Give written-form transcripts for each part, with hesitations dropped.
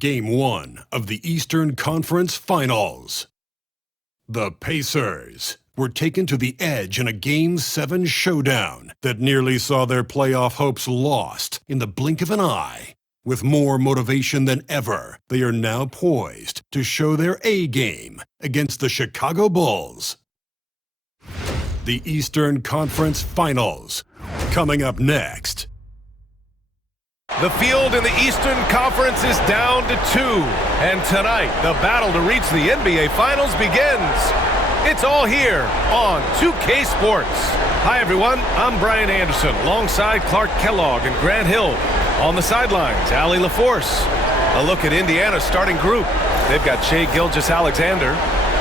Game 1 of the Eastern Conference Finals. The Pacers were taken to the edge in a Game 7 showdown that nearly saw their playoff hopes lost in the blink of an eye. With more motivation than ever, they are now poised to show their A-game against the Chicago Bulls. The Eastern Conference Finals, coming up next. The field in the Eastern Conference is down to 2, and tonight, the battle to reach the NBA Finals begins. It's all here on 2K Sports. Hi, everyone. I'm Brian Anderson, alongside Clark Kellogg and Grant Hill. On the sidelines, Allie LaForce. A look at Indiana's starting group. They've got Shai Gilgeous-Alexander.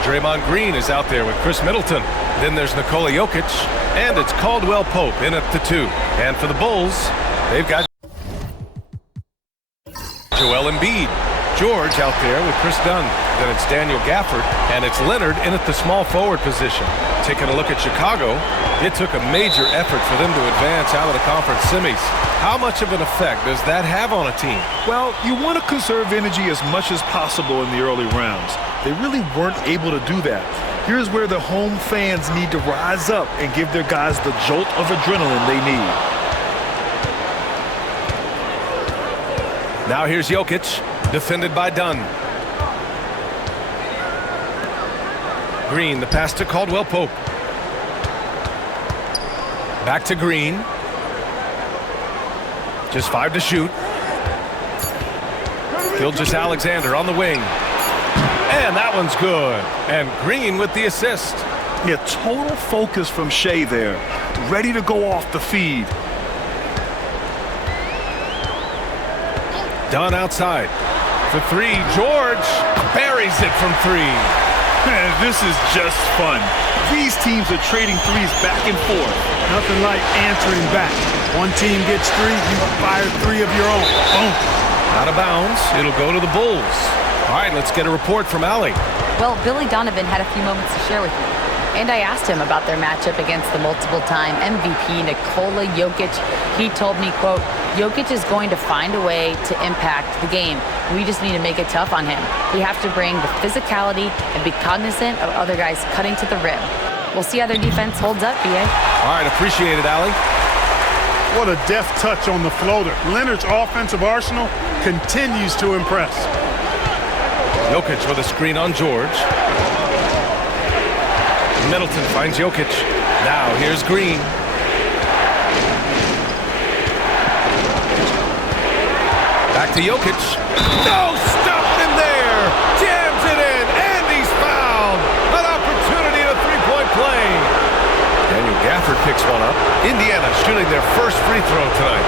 Draymond Green is out there with Chris Middleton. Then there's Nikola Jokic, and it's Caldwell Pope in at the 2. And for the Bulls, they've got Joel Embiid. George out there with Chris Dunn. Then it's Daniel Gafford, and it's Leonard in at the small forward position. Taking a look at Chicago, it took a major effort for them to advance out of the conference semis. How much of an effect does that have on a team? Well, you want to conserve energy as much as possible in the early rounds. They really weren't able to do that. Here's where the home fans need to rise up and give their guys the jolt of adrenaline they need. Now here's Jokic, defended by Dunn. Green, the pass to Caldwell Pope. Back to Green. Just 5 to shoot. Gilgeous-Alexander on the wing. And that one's good. And Green with the assist. Yeah, total focus from Shai there. Ready to go off the feed. Dunn outside. For 3, George buries it from 3. Man, this is just fun. These teams are trading threes back and forth. Nothing like answering back. One team gets 3, you fire 3 of your own. Boom. Out of bounds. It'll go to the Bulls. All right, let's get a report from Allie. Well, Billy Donovan had a few moments to share with me. And I asked him about their matchup against the multiple-time MVP Nikola Jokic. He told me, quote, Jokic is going to find a way to impact the game. We just need to make it tough on him. We have to bring the physicality and be cognizant of other guys cutting to the rim. We'll see how their defense holds up, BA. All right, appreciate it, Allie. What a deft touch on the floater. Leonard's offensive arsenal continues to impress. Jokic with a screen on George. Middleton finds Jokic. Now here's Green. Back to Jokic. No, stop him there. Jams it in, and he's fouled. An opportunity at a three-point play. Daniel Gafford picks one up. Indiana shooting their first free throw tonight.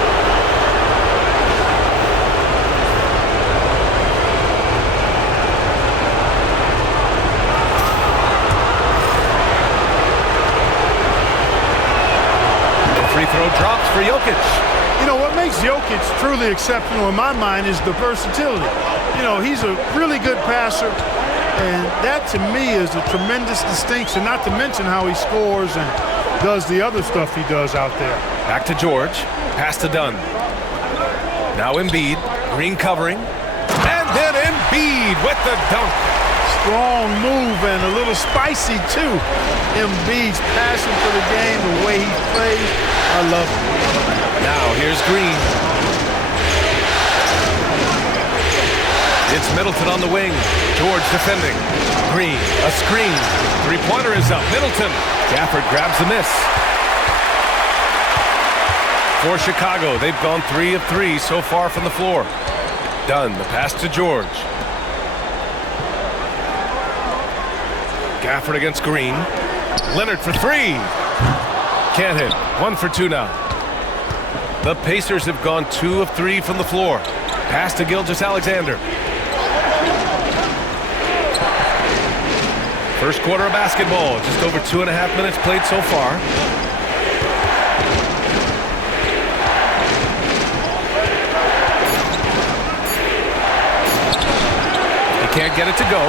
Free throw drops for Jokic. You know, what makes Jokic truly exceptional in my mind is the versatility. You know, he's a really good passer, and that to me is a tremendous distinction, not to mention how he scores and does the other stuff he does out there. Back to George. Pass to Dunn. Now Embiid. Green covering. And then Embiid with the dunk. Strong move and a little spicy, too. Embiid's passion for the game, the way he plays, I love it. Now here's Green. It's Middleton on the wing. George defending. Green, a screen. Three-pointer is up. Middleton. Gafford grabs the miss. For Chicago, they've gone 3 of 3 so far from the floor. Dunn, the pass to George. Gafford against Green. Leonard for 3. Can't hit. 1 for 2 now. The Pacers have gone 2 of 3 from the floor. Pass to Gilgeous-Alexander. First quarter of basketball. Just over 2.5 minutes played so far. He can't get it to go.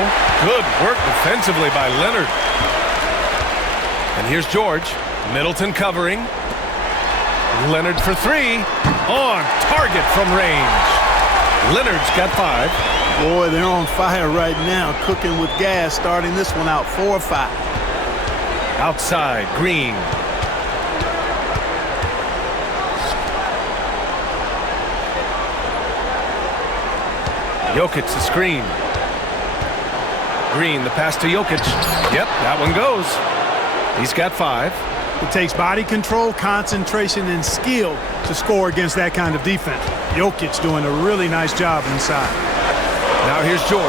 Good work defensively by Leonard. And here's George. Middleton covering. Leonard for 3. On target from range. Leonard's got 5. Boy, they're on fire right now, cooking with gas, starting this one out 4 or 5. Outside, Green. Jokic the screen. Green, the pass to Jokic. Yep, that one goes. He's got 5. It takes body control, concentration, and skill to score against that kind of defense. Jokic doing a really nice job inside. Now here's George.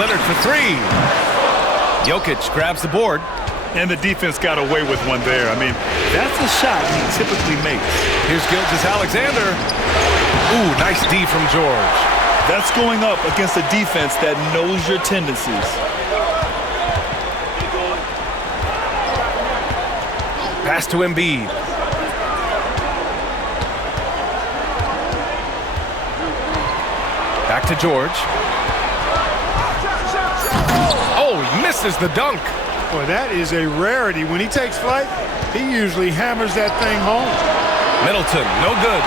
Leonard for 3. Jokic grabs the board. And the defense got away with one there. I mean, that's a shot he typically makes. Here's Gilgeous-Alexander. Ooh, nice D from George. That's going up against a defense that knows your tendencies. Pass to Embiid. Back to George. Oh, he misses the dunk. Boy, that is a rarity. When he takes flight, he usually hammers that thing home. Middleton, no good.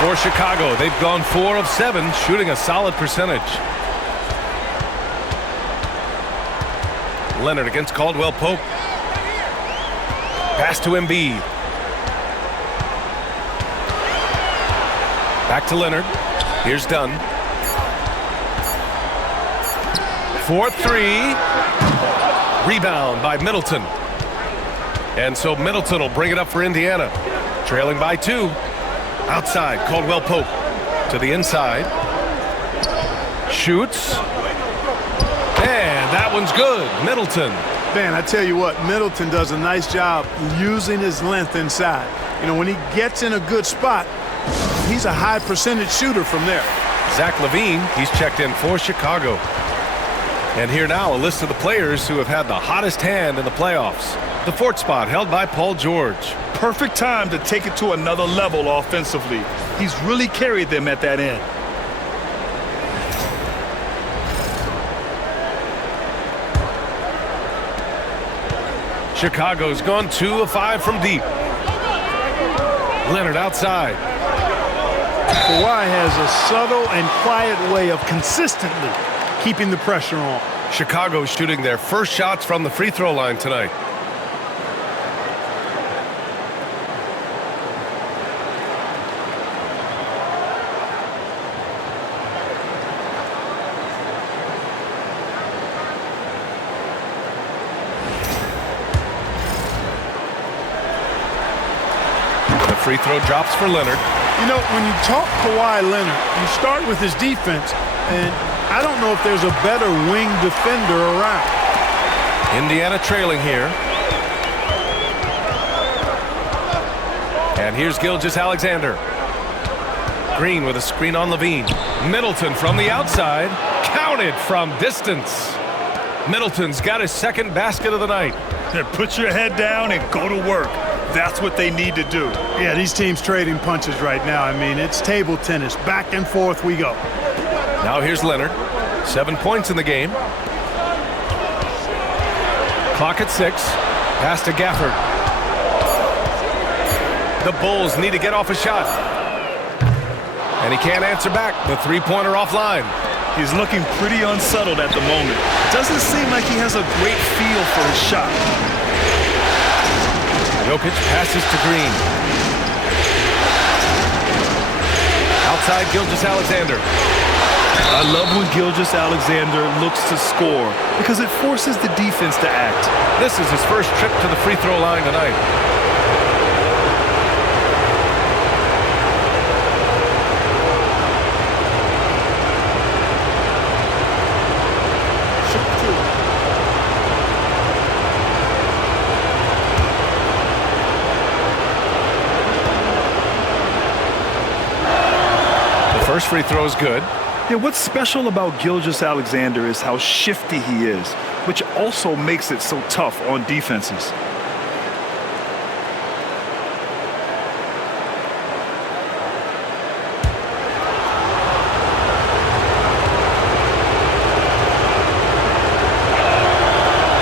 For Chicago, they've gone 4 of 7, shooting a solid percentage. Leonard against Caldwell Pope. Pass to Embiid. Back to Leonard. Here's Dunn. 4-3. Rebound by Middleton. And so Middleton will bring it up for Indiana. Trailing by 2. Outside, Caldwell Pope to the inside. Shoots. And that one's good. Middleton. Man, I tell you what, Middleton does a nice job using his length inside. You know, when he gets in a good spot, he's a high percentage shooter from there. Zach LaVine, he's checked in for Chicago. And here now, a list of the players who have had the hottest hand in the playoffs. The 4th spot held by Paul George. Perfect time to take it to another level offensively. He's really carried them at that end. Chicago's gone 2 of 5 from deep. Leonard outside. Kawhi has a subtle and quiet way of consistently keeping the pressure on. Chicago's shooting their first shots from the free throw line tonight. The free throw drops for Leonard. You know, when you talk Kawhi Leonard, you start with his defense, and I don't know if there's a better wing defender around. Indiana trailing here. And here's Gilgeous-Alexander. Green with a screen on LaVine. Middleton from the outside. Counted from distance. Middleton's got his 2nd basket of the night. Put your head down and go to work. That's what they need to do. Yeah, these teams trading punches right now. I mean, it's table tennis. Back and forth we go. Now here's Leonard. 7 points in the game. Clock at 6. Pass to Gafford. The Bulls need to get off a shot. And he can't answer back. The 3-pointer offline. He's looking pretty unsettled at the moment. Doesn't seem like he has a great feel for his shot. Jokic passes to Green. Outside, Gilgeous-Alexander. I love when Gilgeous-Alexander looks to score because it forces the defense to act. This is his first trip to the free throw line tonight. First free throw is good. Yeah, what's special about Gilgeous-Alexander is how shifty he is, which also makes it so tough on defenses.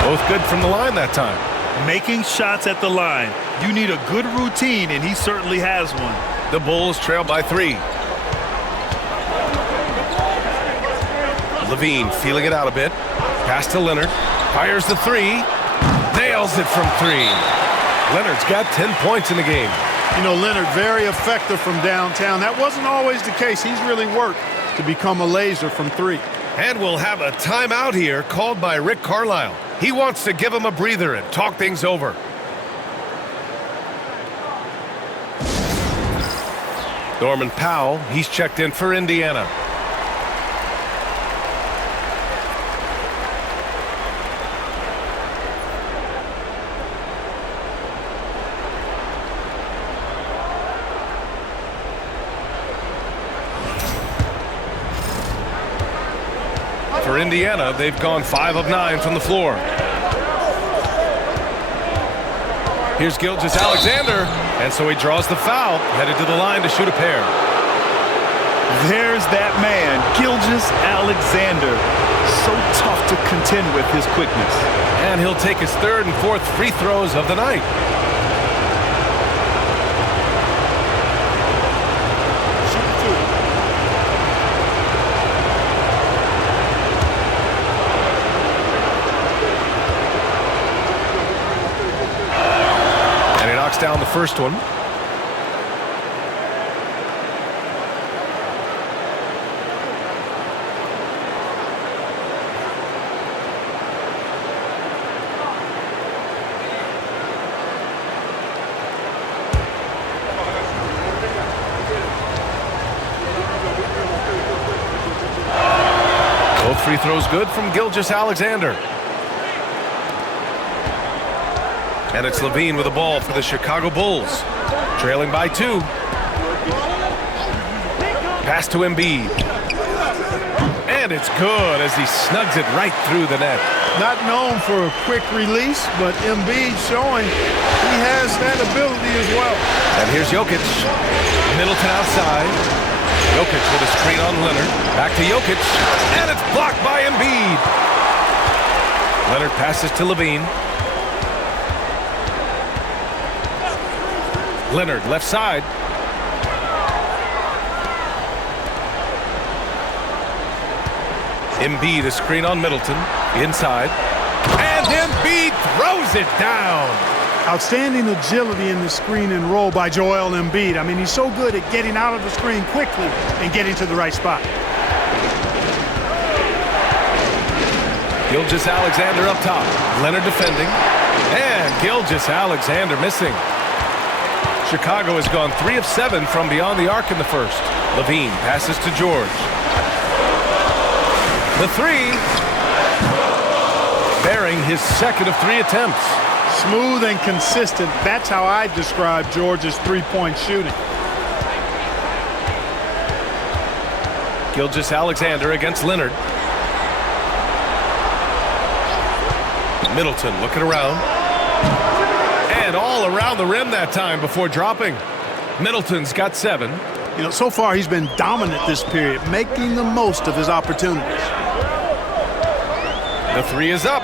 Both good from the line that time. Making shots at the line. You need a good routine, and he certainly has one. The Bulls trail by 3. Levine feeling it out a bit. Pass to Leonard. Fires the three. Nails it from three. Leonard's got 10 points in the game. You know, Leonard, very effective from downtown. That wasn't always the case. He's really worked to become a laser from three. And we'll have a timeout here called by Rick Carlisle. He wants to give him a breather and talk things over. Norman Powell, he's checked in for Indiana. For Indiana, they've gone 5 of 9 from the floor. Here's Gilgeous-Alexander, and so he draws the foul, headed to the line to shoot a pair. There's that man, Gilgeous-Alexander. So tough to contend with his quickness. And he'll take his third and fourth free throws of the night. Down the first one. Both free throws good from Gilgeous-Alexander. And it's Levine with the ball for the Chicago Bulls. Trailing by 2. Pass to Embiid. And it's good as he snugs it right through the net. Not known for a quick release, but Embiid showing he has that ability as well. And here's Jokic. Middleton outside. Jokic with a screen on Leonard. Back to Jokic. And it's blocked by Embiid. Leonard passes to Levine. Leonard, left side. Embiid, a screen on Middleton. Inside. And Embiid throws it down. Outstanding agility in the screen and roll by Joel Embiid. I mean, he's so good at getting out of the screen quickly and getting to the right spot. Gilgeous-Alexander up top. Leonard defending. And Gilgeous-Alexander missing. Chicago has gone 3 of 7 from beyond the arc in the first. Levine passes to George. The three. Bearing his second of 3 attempts. Smooth and consistent. That's how I describe George's three-point shooting. Gilgeous-Alexander against Leonard. Middleton looking around. And all around the rim that time before dropping. Middleton's got 7. You know, so far he's been dominant this period, making the most of his opportunities. The three is up.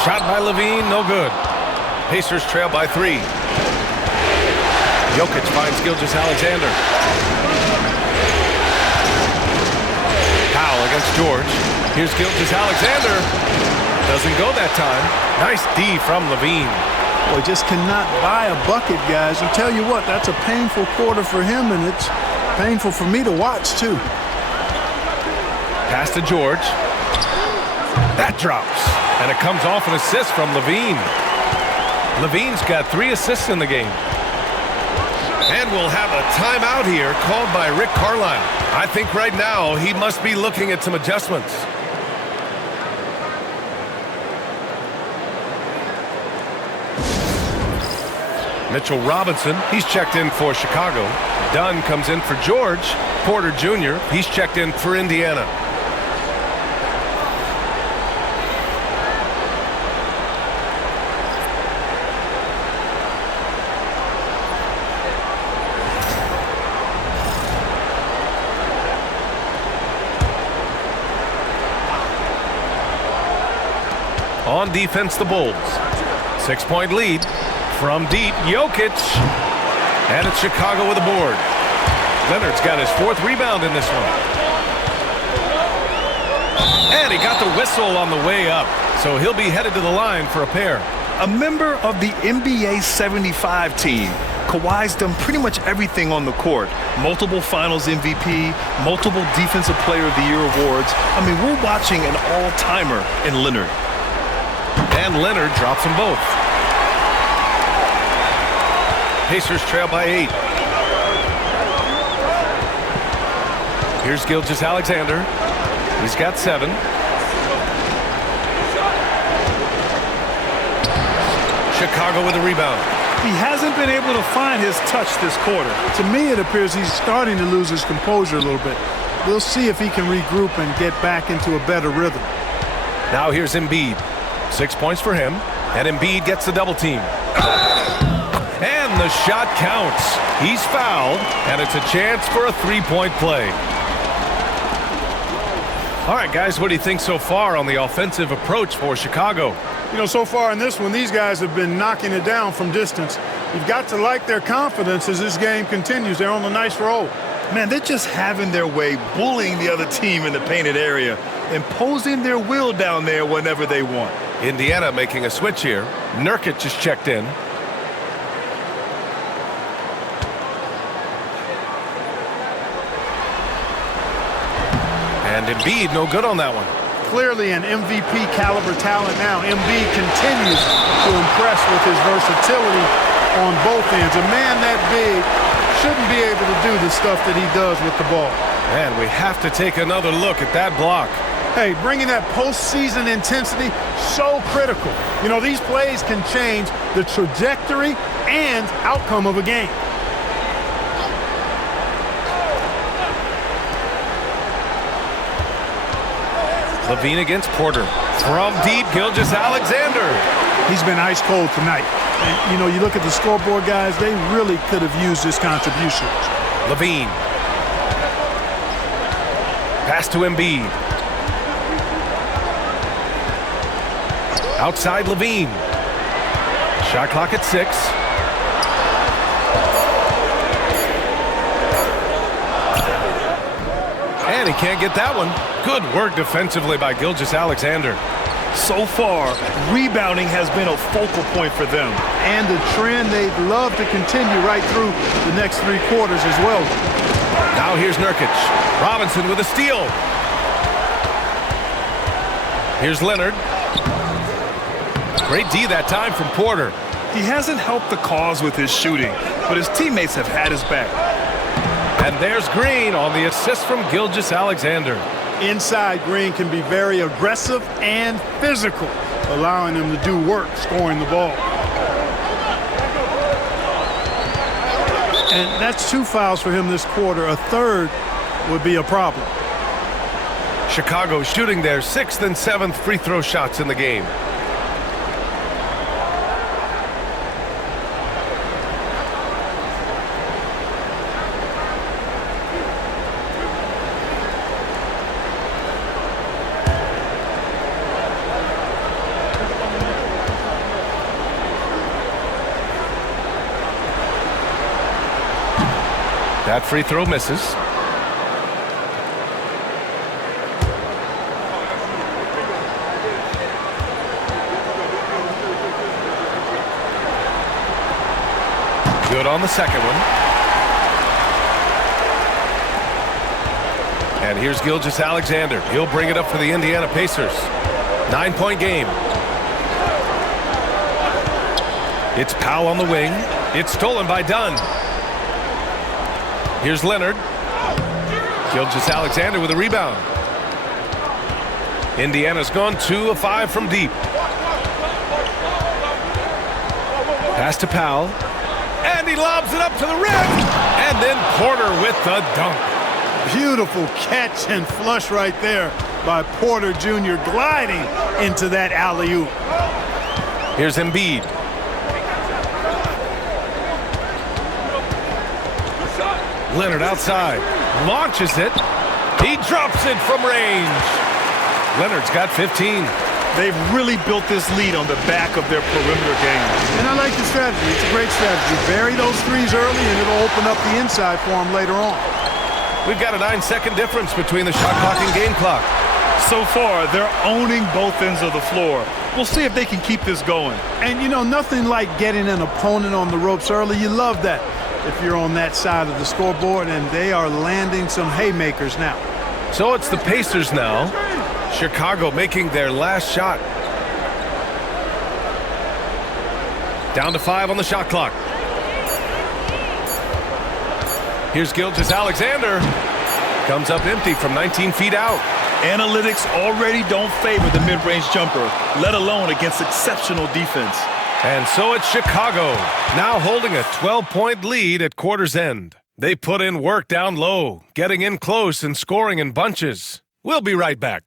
Shot by Levine, no good. Pacers trail by 3. Jokic finds Gilgeous-Alexander. Powell against George. Here's Gilgeous-Alexander. Doesn't go that time. Nice D from Levine. Boy, just cannot buy a bucket, guys. I'll tell you what, that's a painful quarter for him, and it's painful for me to watch, too. Pass to George. That drops. And it comes off an assist from Levine. Levine's got 3 assists in the game. And we'll have a timeout here called by Rick Carlisle. I think right now he must be looking at some adjustments. Mitchell Robinson, he's checked in for Chicago. Dunn comes in for George. Porter Jr., he's checked in for Indiana. On defense, the Bulls. 6-point lead. From deep, Jokic. And it's Chicago with a board. Leonard's got his 4th rebound in this one. he got the whistle on the way up, so he'll be headed to the line for a pair. A member of the NBA 75 team, Kawhi's done pretty much everything on the court. Multiple Finals MVP, multiple Defensive Player of the Year awards. I mean, we're watching an all-timer in Leonard. And Leonard drops them both. Pacers trail by 8. Here's Gilgeous-Alexander. He's got 7. Chicago with a rebound. He hasn't been able to find his touch this quarter. To me, it appears he's starting to lose his composure a little bit. We'll see if he can regroup and get back into a better rhythm. Now here's Embiid. 6 points for him, and Embiid gets the double team. And the shot counts. He's fouled, and it's a chance for a three-point play. All right, guys, what do you think so far on the offensive approach for Chicago? You know, so far in this one, these guys have been knocking it down from distance. You've got to like their confidence as this game continues. They're on a nice roll. Man, they're just having their way, bullying the other team in the painted area, imposing their will down there whenever they want. Indiana making a switch here. Nurkic just checked in. And Embiid no good on that one. Clearly an MVP caliber talent now. Embiid continues to impress with his versatility on both ends. A man that big shouldn't be able to do the stuff that he does with the ball. And we have to take another look at that block. Hey, bringing that postseason intensity, so critical. You know, these plays can change the trajectory and outcome of a game. Levine against Porter. From deep, Gilgeous-Alexander. He's been ice cold tonight. And, you know, you look at the scoreboard, guys, they really could have used his contribution. Levine. Pass to Embiid. Outside Levine. Shot clock at 6. And he can't get that one. Good work defensively by Gilgeous-Alexander. So far, rebounding has been a focal point for them. And a trend they'd love to continue right through the next 3 quarters as well. Now here's Nurkic. Robinson with a steal. Here's Leonard. Great D that time from Porter. He hasn't helped the cause with his shooting, but his teammates have had his back. And there's Green on the assist from Gilgeous-Alexander. Inside, Green can be very aggressive and physical, allowing him to do work scoring the ball. And that's 2 fouls for him this quarter. A third would be a problem. Chicago shooting their 6th and 7th free throw shots in the game. That free throw misses. Good on the second one. And here's Gilgeous-Alexander. He'll bring it up for the Indiana Pacers. 9-point game. It's Powell on the wing. It's stolen by Dunn. Here's Leonard. Gilgeous-Alexander with a rebound. Indiana's gone 2 of 5 from deep. Pass to Powell. And he lobs it up to the rim. And then Porter with the dunk. Beautiful catch and flush right there by Porter Jr. gliding into that alley-oop. Here's Embiid. Leonard outside, launches it. He drops it from range. Leonard's got 15. They've really built this lead on the back of their perimeter game. And I like the strategy. It's a great strategy. Bury those threes early, and it'll open up the inside for them later on. We've got a 9-second difference between the shot clock and game clock. So far, they're owning both ends of the floor. We'll see if they can keep this going. And, you know, nothing like getting an opponent on the ropes early. You love that if you're on that side of the scoreboard, and they are landing some haymakers now. So it's the Pacers now. Chicago making their last shot. Down to 5 on the shot clock. Here's Gilgeous-Alexander. Comes up empty from 19 feet out. Analytics already don't favor the mid-range jumper, let alone against exceptional defense. And so it's Chicago, now holding a 12-point lead at quarter's end. They put in work down low, getting in close and scoring in bunches. We'll be right back.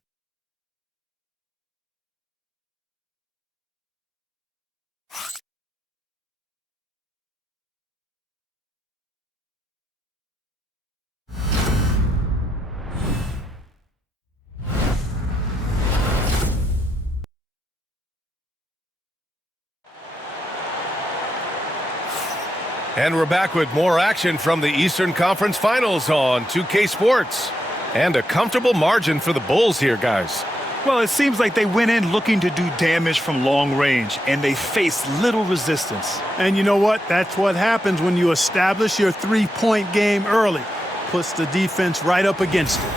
And we're back with more action from the Eastern Conference Finals on 2K Sports. And a comfortable margin for the Bulls here, guys. Well, it seems like they went in looking to do damage from long range, and they faced little resistance. And you know what? That's what happens when you establish your three-point game early. Puts the defense right up against it.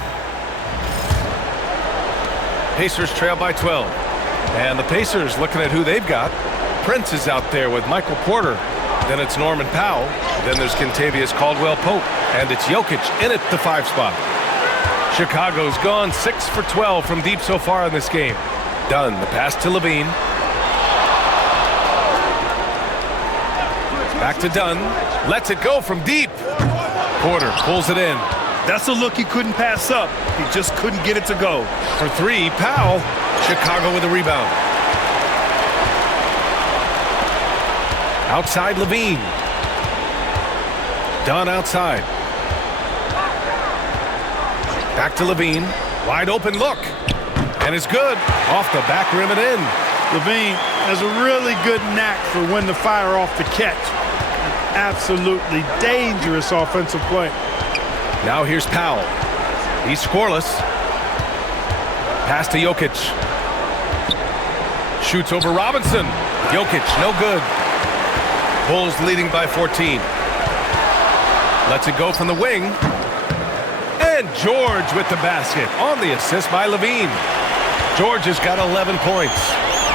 Pacers trail by 12. And the Pacers looking at who they've got. Prince is out there with Michael Porter. Then it's Norman Powell. Then there's Kentavious Caldwell-Pope. And it's Jokic in at the 5 spot. Chicago's gone 6 for 12 from deep so far in this game. Dunn, the pass to Levine. Back to Dunn. Lets it go from deep. Porter pulls it in. That's a look he couldn't pass up. He just couldn't get it to go. For 3, Powell. Chicago with a rebound. Outside Levine. Dunn outside. Back to Levine. Wide open look. And it's good. Off the back rim and in. Levine has a really good knack for when to fire off the catch. An absolutely dangerous offensive play. Now here's Powell. He's scoreless. Pass to Jokic. Shoots over Robinson. Jokic, no good. Bulls leading by 14. Lets it go from the wing. And George with the basket on the assist by Levine. George has got 11 points.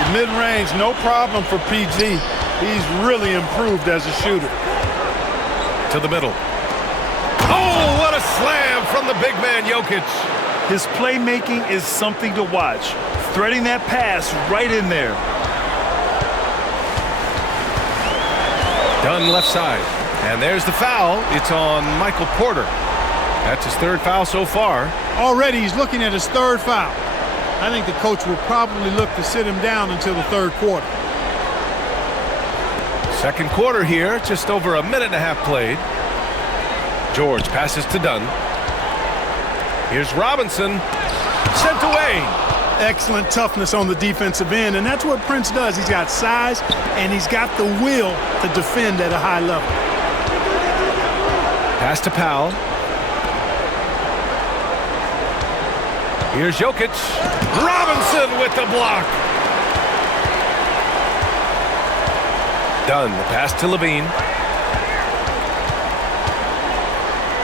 The mid-range, no problem for PG. He's really improved as a shooter. To the middle. Oh, what a slam from the big man Jokic. His playmaking is something to watch. Threading that pass right in there. Dunn left side. And there's the foul. It's on Michael Porter. That's his 3rd foul so far. Already he's looking at his 3rd foul. I think the coach will probably look to sit him down until the 3rd quarter. 2nd quarter here, just over a minute and a half played. George passes to Dunn. Here's Robinson. Sent away. Excellent toughness on the defensive end, and that's what Prince does. He's got size, and he's got the will to defend at a high level. Pass to Powell. Here's Jokic. Robinson with the block. Dunn, the pass to Levine.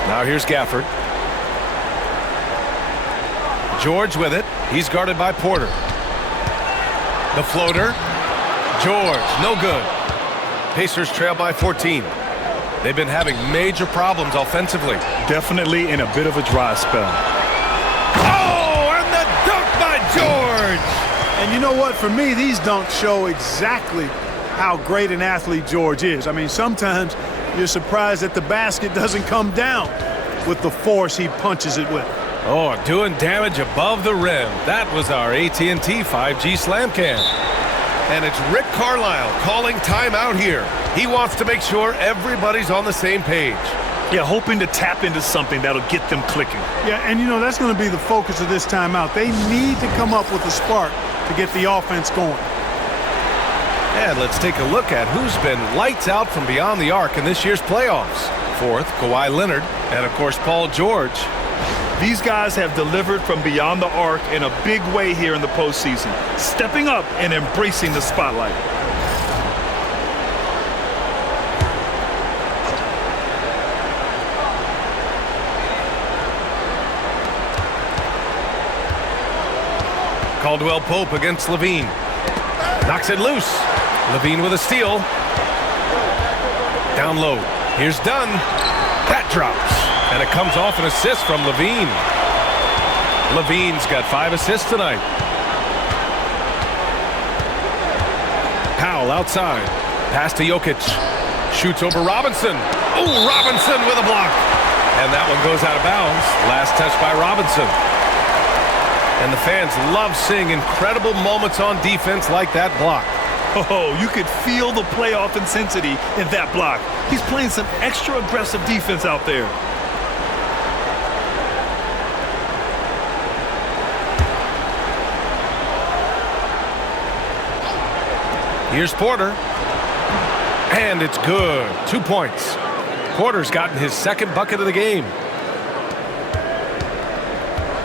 Now here's Gafford. George with it. He's guarded by Porter. The floater. George, no good. Pacers trail by 14. They've been having major problems offensively. Definitely in a bit of a dry spell. Oh, and the dunk by George! And you know what? For me, these dunks show exactly how great an athlete George is. I mean, sometimes you're surprised that the basket doesn't come down with the force he punches it with. Oh, doing damage above the rim. That was our AT&T 5G slam cam. And it's Rick Carlisle calling timeout here. He wants to make sure everybody's on the same page. Yeah, hoping to tap into something that'll get them clicking. Yeah, and you know, that's going to be the focus of this timeout. They need to come up with a spark to get the offense going. And let's take a look at who's been lights out from beyond the arc in this year's playoffs. 4th, Kawhi Leonard, and of course Paul George. These guys have delivered from beyond the arc in a big way here in the postseason, stepping up and embracing the spotlight. Caldwell Pope against Levine. Knocks it loose. Levine with a steal. Down low. Here's Dunn. That drops. And it comes off an assist from Levine. Levine's got 5 assists tonight. Powell outside. Pass to Jokic. Shoots over Robinson. Oh, Robinson with a block. And that one goes out of bounds. Last touch by Robinson. And the fans love seeing incredible moments on defense like that block. Oh, you could feel the playoff intensity in that block. He's playing some extra aggressive defense out there. Here's Porter. And it's good. 2 points. Porter's gotten his second bucket of the game.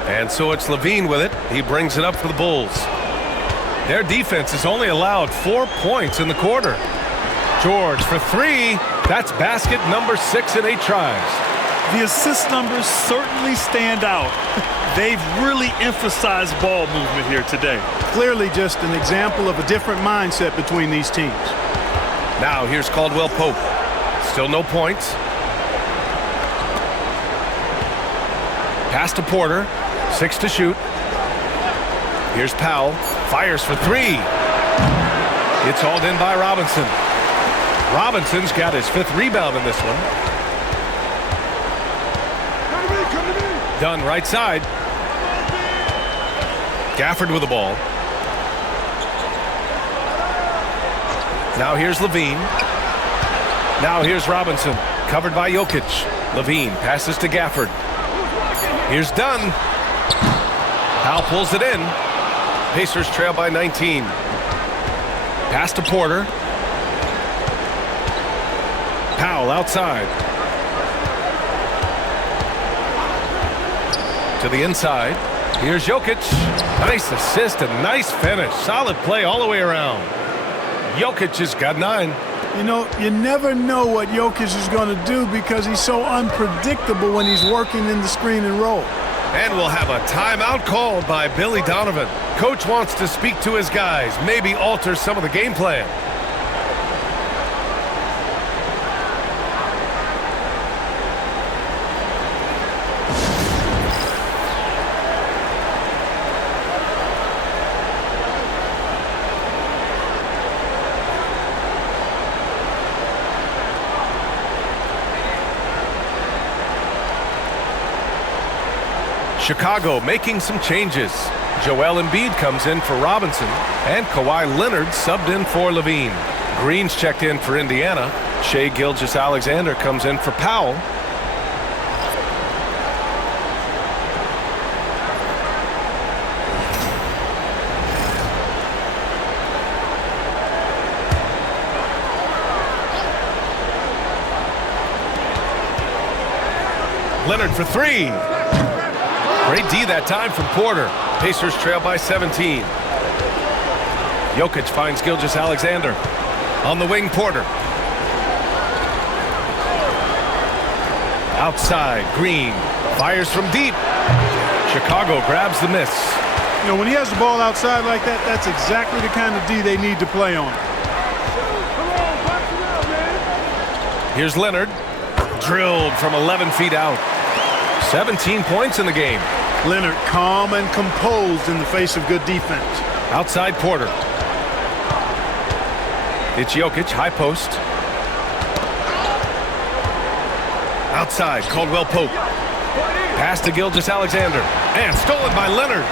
And so it's Levine with it. He brings it up for the Bulls. Their defense has only allowed 4 points in the quarter. George for 3. That's basket number 6 in 8 tries. The assist numbers certainly stand out. They've really emphasized ball movement here today. Clearly just an example of a different mindset between these teams. Now here's Caldwell Pope. Still no points. Pass to Porter. 6 to shoot. Here's Powell. Fires for 3. It's hauled in by Robinson. Robinson's got his 5th rebound in this one. Dunn right side. Gafford with the ball. Now here's Levine. Now here's Robinson. Covered by Jokic. Levine passes to Gafford. Here's Dunn. Powell pulls it in. Pacers trail by 19. Pass to Porter. Powell outside. To the inside. Here's Jokic. Nice assist and nice finish. Solid play all the way around. Jokic has got 9. You know, you never know what Jokic is going to do because he's so unpredictable when he's working in the screen and roll. And we'll have a timeout called by Billy Donovan. Coach wants to speak to his guys, maybe alter some of the game plan. Chicago making some changes. Joel Embiid comes in for Robinson, and Kawhi Leonard subbed in for Levine. Green's checked in for Indiana. Shai Gilgeous-Alexander comes in for Powell. Leonard for 3. Great D that time from Porter. Pacers trail by 17. Jokic finds Gilgeous-Alexander. On the wing, Porter. Outside, Green. Fires from deep. Chicago grabs the miss. You know, when he has the ball outside like that, that's exactly the kind of D they need to play on. Here's Leonard. Drilled from 11 feet out. 17 points in the game. Leonard calm and composed in the face of good defense. Outside Porter. It's Jokic, high post. Outside, Caldwell Pope. Pass to Gilgeous-Alexander. And stolen by Leonard.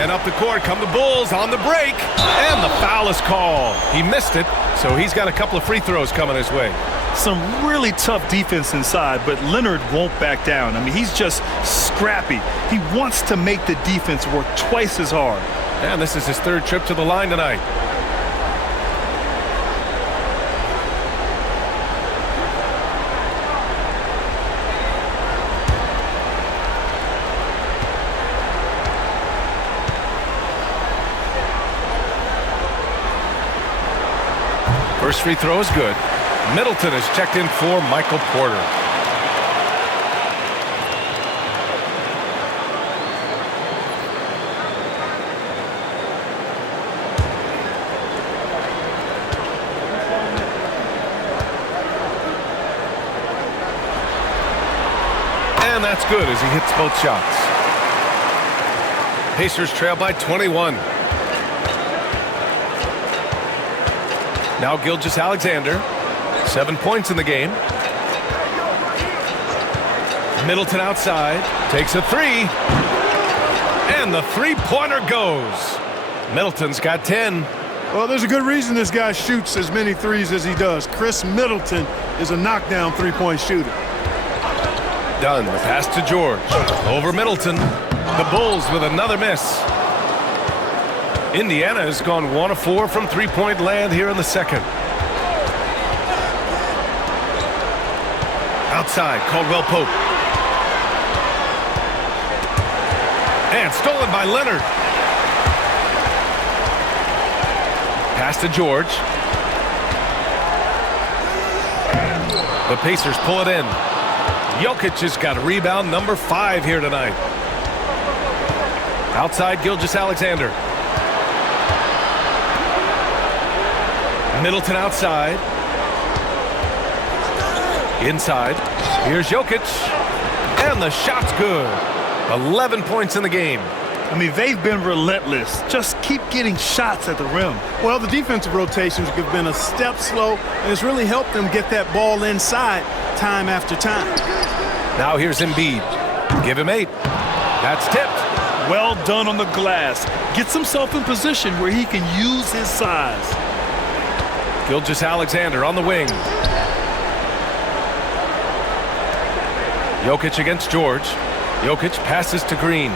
And up the court come the Bulls on the break. And the foul is called. He missed it, so he's got a couple of free throws coming his way. Some really tough defense inside, but Leonard won't back down. I mean, he's just scrappy. He wants to make the defense work twice as hard. And this is his 3rd trip to the line tonight. First free throw is good. Middleton is checked in for Michael Porter. And that's good as he hits both shots. Pacers trail by 21. Now Gilgeous-Alexander. 7 points in the game. Middleton outside. Takes a three. And the three-pointer goes. Middleton's got 10. Well, there's a good reason this guy shoots as many threes as he does. Chris Middleton is a knockdown three-point shooter. Dunn, the pass to George. Over Middleton. The Bulls with another miss. Indiana has gone 1 of 4 from three-point land here in the second. Outside, Caldwell Pope. And stolen by Leonard. Pass to George. The Pacers pull it in. Jokic has got rebound number 5 here tonight. Outside, Gilgeous-Alexander. Middleton outside. Inside. Here's Jokic. And the shot's good. 11 points in the game. I mean, they've been relentless. Just keep getting shots at the rim. Well, the defensive rotations have been a step slow, and it's really helped them get that ball inside time after time. Now here's Embiid. Give him 8. That's tipped. Well done on the glass. Gets himself in position where he can use his size. Gilgeous-Alexander on the wing. Jokic against George. Jokic passes to Green.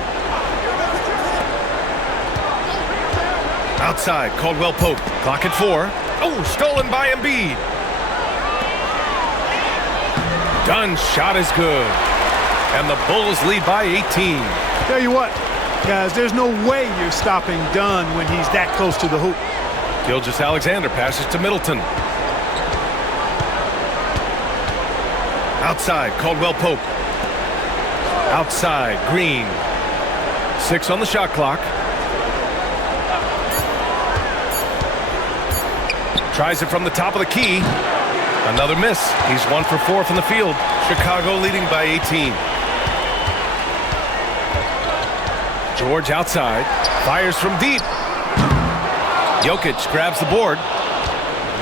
Outside, Caldwell Pope. Clock at 4. Oh, stolen by Embiid. Dunn's shot is good. And the Bulls lead by 18. Tell you what, guys, there's no way you're stopping Dunn when he's that close to the hoop. Gilgeous-Alexander passes to Middleton. Outside, Caldwell Pope. Outside, Green. 6 on the shot clock. Tries it from the top of the key. Another miss. He's 1 for 4 from the field. Chicago leading by 18. George outside. Fires from deep. Jokic grabs the board.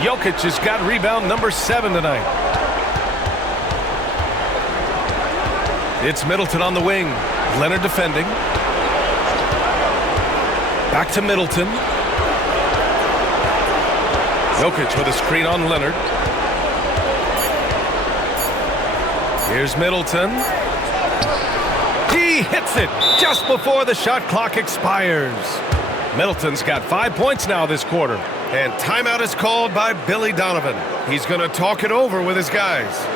Jokic has got rebound number 7 tonight. It's Middleton on the wing. Leonard defending. Back to Middleton. Jokic with a screen on Leonard. Here's Middleton. He hits it just before the shot clock expires. Middleton's got 5 points now this quarter. And timeout is called by Billy Donovan. He's going to talk it over with his guys.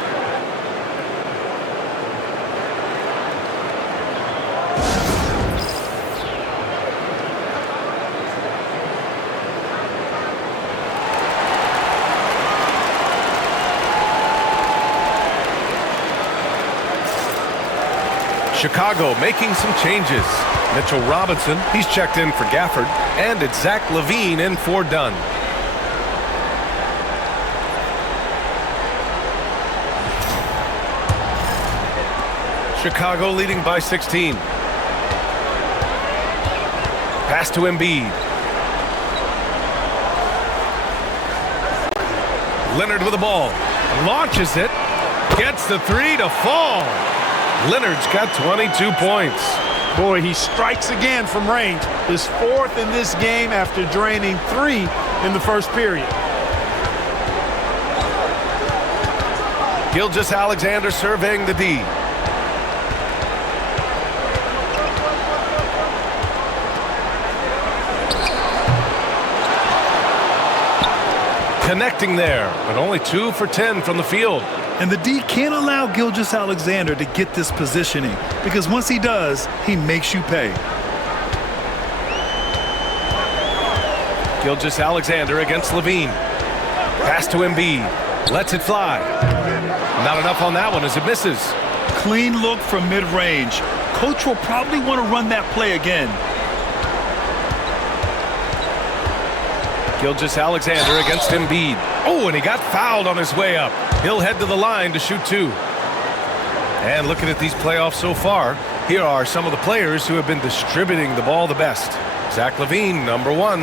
Chicago making some changes. Mitchell Robinson, he's checked in for Gafford, and it's Zach LaVine in for Dunn. Chicago leading by 16. Pass to Embiid. Leonard with the ball. Launches it. Gets the 3 to fall. Leonard's got 22 points. Boy, he strikes again from range. His 4th in this game after draining 3 in the first period. Gilgeous-Alexander surveying the D. Connecting there, but only 2 for 10 from the field. And the D can't allow Gilgeous-Alexander to get this positioning, because once he does, he makes you pay. Gilgeous-Alexander against LaVine. Pass to Embiid. Lets it fly. Not enough on that one as it misses. Clean look from mid-range. Coach will probably want to run that play again. Gilgeous-Alexander against Embiid. Oh, and he got fouled on his way up. He'll head to the line to shoot 2. And looking at these playoffs so far, here are some of the players who have been distributing the ball the best. Zach LaVine, number 1.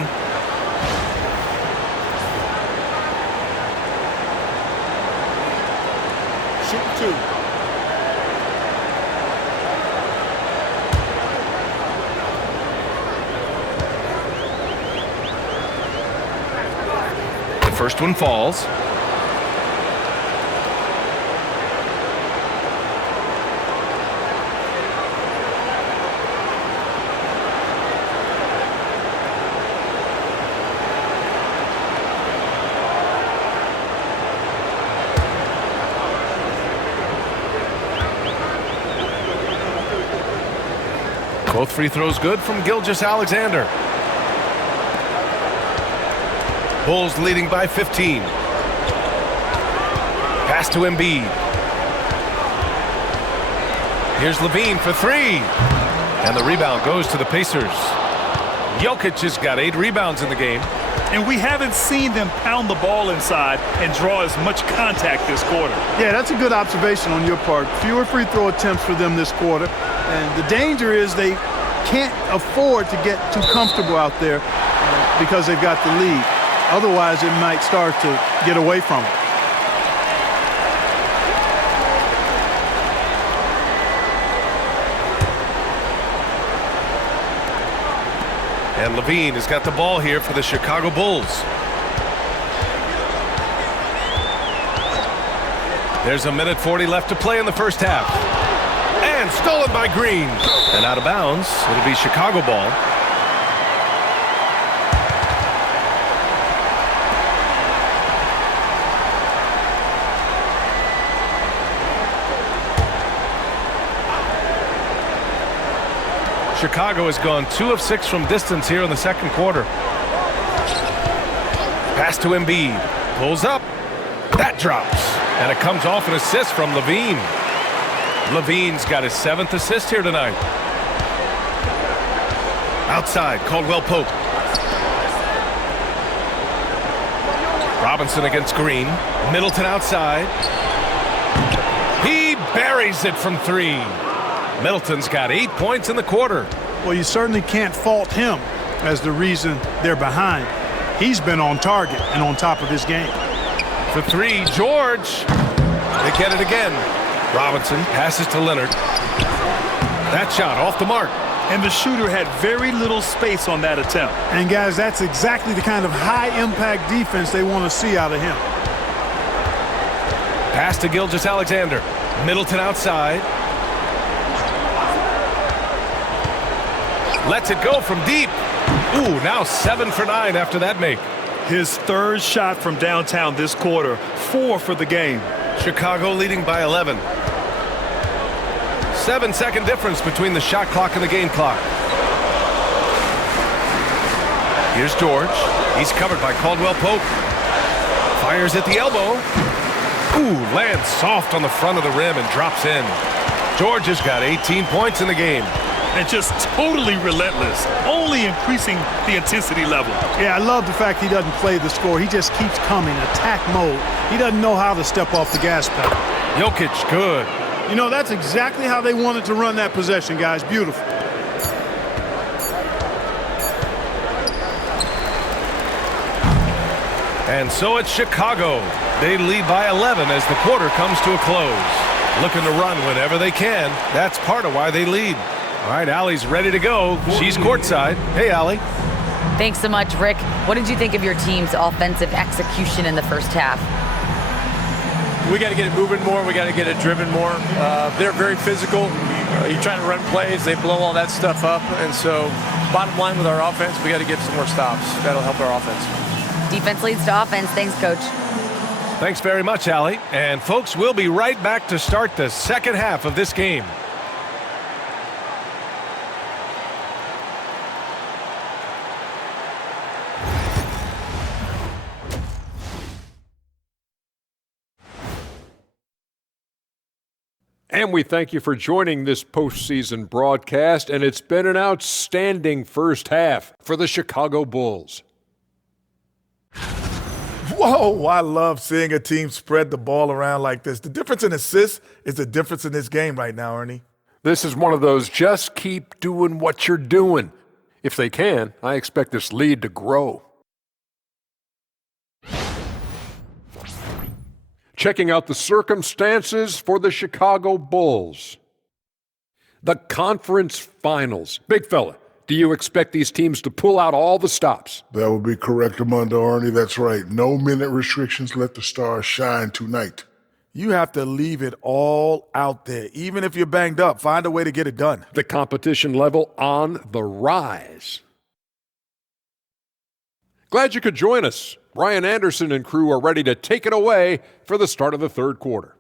Shoot 2. The first one falls. Both free throws good from Gilgeous-Alexander. Bulls leading by 15. Pass to Embiid. Here's LaVine for 3. And the rebound goes to the Pacers. Jokic has got 8 rebounds in the game. And we haven't seen them pound the ball inside and draw as much contact this quarter. Yeah, that's a good observation on your part. Fewer free throw attempts for them this quarter. And the danger is they can't afford to get too comfortable out there because they've got the lead. Otherwise, it might start to get away from them. And LaVine has got the ball here for the Chicago Bulls. There's a minute 40 left to play in the first half. And stolen by Green. And out of bounds. It'll be Chicago ball. Chicago has gone 2 of 6 from distance here in the second quarter. Pass to Embiid. Pulls up. That drops. And it comes off an assist from LaVine. LaVine's got his 7th assist here tonight. Outside, Caldwell Pope. Robinson against Green. Middleton outside. He buries it from 3. Middleton's got 8 points in the quarter. Well, you certainly can't fault him as the reason they're behind. He's been on target and on top of his game. For 3, George. They get it again. Robinson passes to Leonard. That shot off the mark. And the shooter had very little space on that attempt. And guys, that's exactly the kind of high-impact defense they want to see out of him. Pass to Gilgeous-Alexander. Middleton outside. Lets it go from deep. Ooh, now 7 for 9 after that make. His 3rd shot from downtown this quarter, 4 for the game. Chicago leading by 11. 7-second difference between the shot clock and the game clock. Here's George. He's covered by Caldwell Pope. Fires at the elbow. Ooh, lands soft on the front of the rim and drops in. George has got 18 points in the game. And just totally relentless, only increasing the intensity level. Yeah, I love the fact he doesn't play the score. He just keeps coming, attack mode. He doesn't know how to step off the gas pedal. Jokic, good. You know, that's exactly how they wanted to run that possession, guys. Beautiful. And so it's Chicago. They lead by 11 as the quarter comes to a close. Looking to run whenever they can. That's part of why they lead. All right, Allie's ready to go. She's courtside. Hey, Allie. Thanks so much, Rick. What did you think of your team's offensive execution in the first half? We got to get it moving more. We got to get it driven more. They're very physical. You're trying to run plays. They blow all that stuff up. And so bottom line with our offense, we got to get some more stops. That'll help our offense. Defense leads to offense. Thanks, Coach. Thanks very much, Allie. And, folks, we'll be right back to start the second half of this game. And we thank you for joining this postseason broadcast, and it's been an outstanding first half for the Chicago Bulls. Whoa, I love seeing a team spread the ball around like this. The difference in assists is the difference in this game right now, Ernie. This is one of those just keep doing what you're doing. If they can, I expect this lead to grow. Checking out the circumstances for the Chicago Bulls. The conference finals. Big fella, do you expect these teams to pull out all the stops? That would be correct, Armando, Ernie. That's right. No minute restrictions. Let the stars shine tonight. You have to leave it all out there. Even if you're banged up, find a way to get it done. The competition level on the rise. Glad you could join us. Brian Anderson and crew are ready to take it away for the start of the third quarter.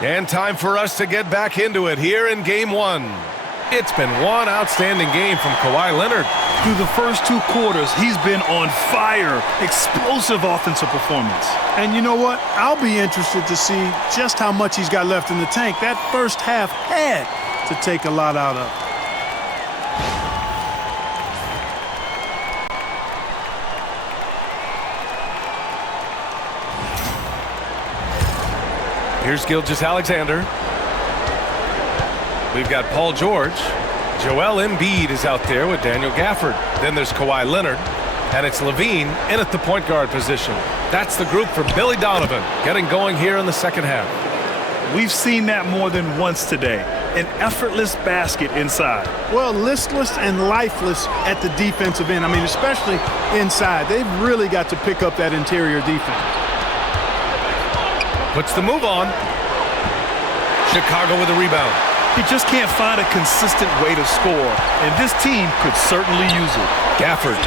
And time for us to get back into it here in Game 1. It's been one outstanding game from Kawhi Leonard. Through the first two quarters, he's been on fire. Explosive offensive performance. And you know what? I'll be interested to see just how much he's got left in the tank. That first half had to take a lot out of. Here's Gilgeous-Alexander. We've got Paul George. Joel Embiid is out there with Daniel Gafford. Then there's Kawhi Leonard. And it's Levine in at the point guard position. That's the group for Billy Donovan getting going here in the second half. We've seen that more than once today. An effortless basket inside. Well, listless and lifeless at the defensive end. I mean, especially inside. They've really got to pick up that interior defense. Puts the move on. Chicago with a rebound. He just can't find a consistent way to score, and this team could certainly use it. Gafford.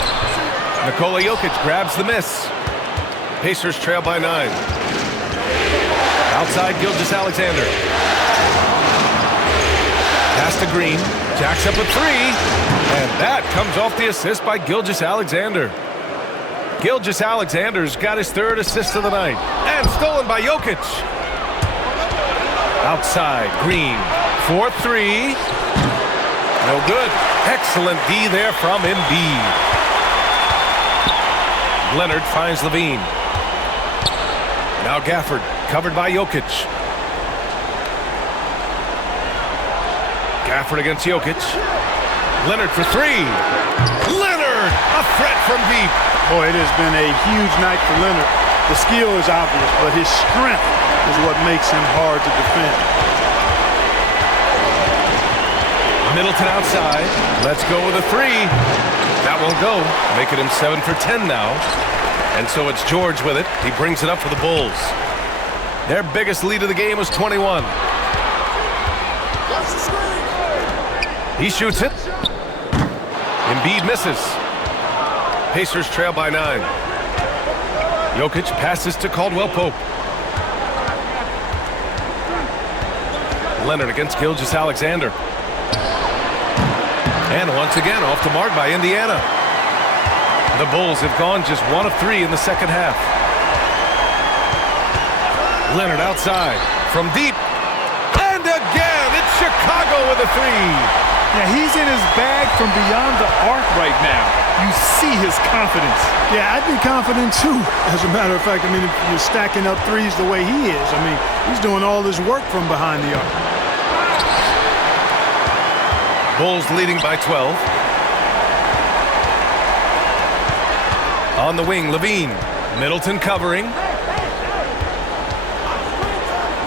Nikola Jokic grabs the miss. Pacers trail by 9. Outside Gilgeous-Alexander. Pass to Green. Jacks up a 3. And that comes off the assist by Gilgeous-Alexander. Gilgeous-Alexander's got his third assist of the night. And stolen by Jokic. Outside, Green. 4-3. No good. Excellent D there from Embiid. Leonard finds Levine. Now Gafford, covered by Jokic. Gafford against Jokic. Leonard for 3. Leonard, a threat from deep. Boy, it has been a huge night for Leonard. The skill is obvious, but his strength is what makes him hard to defend. Middleton outside. Let's go with a 3. That won't go. Making him 7 for 10 now. And so it's George with it. He brings it up for the Bulls. Their biggest lead of the game was 21. He shoots it. Embiid misses. Pacers trail by 9. Jokic passes to Caldwell Pope. Leonard against Gilgeous-Alexander. And once again, off the mark by Indiana. The Bulls have gone just 1 of 3 in the second half. Leonard outside from deep. And again, it's Chicago with a 3. Yeah, he's in his bag from beyond the arc right now. You see his confidence. Yeah, I'd be confident too. As a matter of fact, I mean, if you're stacking up threes the way he is, I mean, he's doing all his work from behind the arc. Bulls leading by 12. On the wing, Levine. Middleton covering.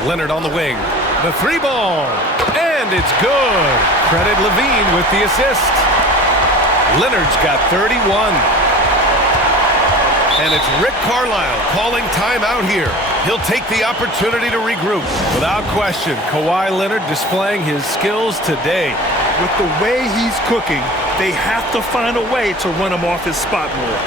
Leonard on the wing. The 3 ball. And it's good. Credit Levine with the assist. Leonard's got 31. And it's Rick Carlisle calling timeout here. He'll take the opportunity to regroup. Without question, Kawhi Leonard displaying his skills today. With the way he's cooking, they have to find a way to run him off his spot more.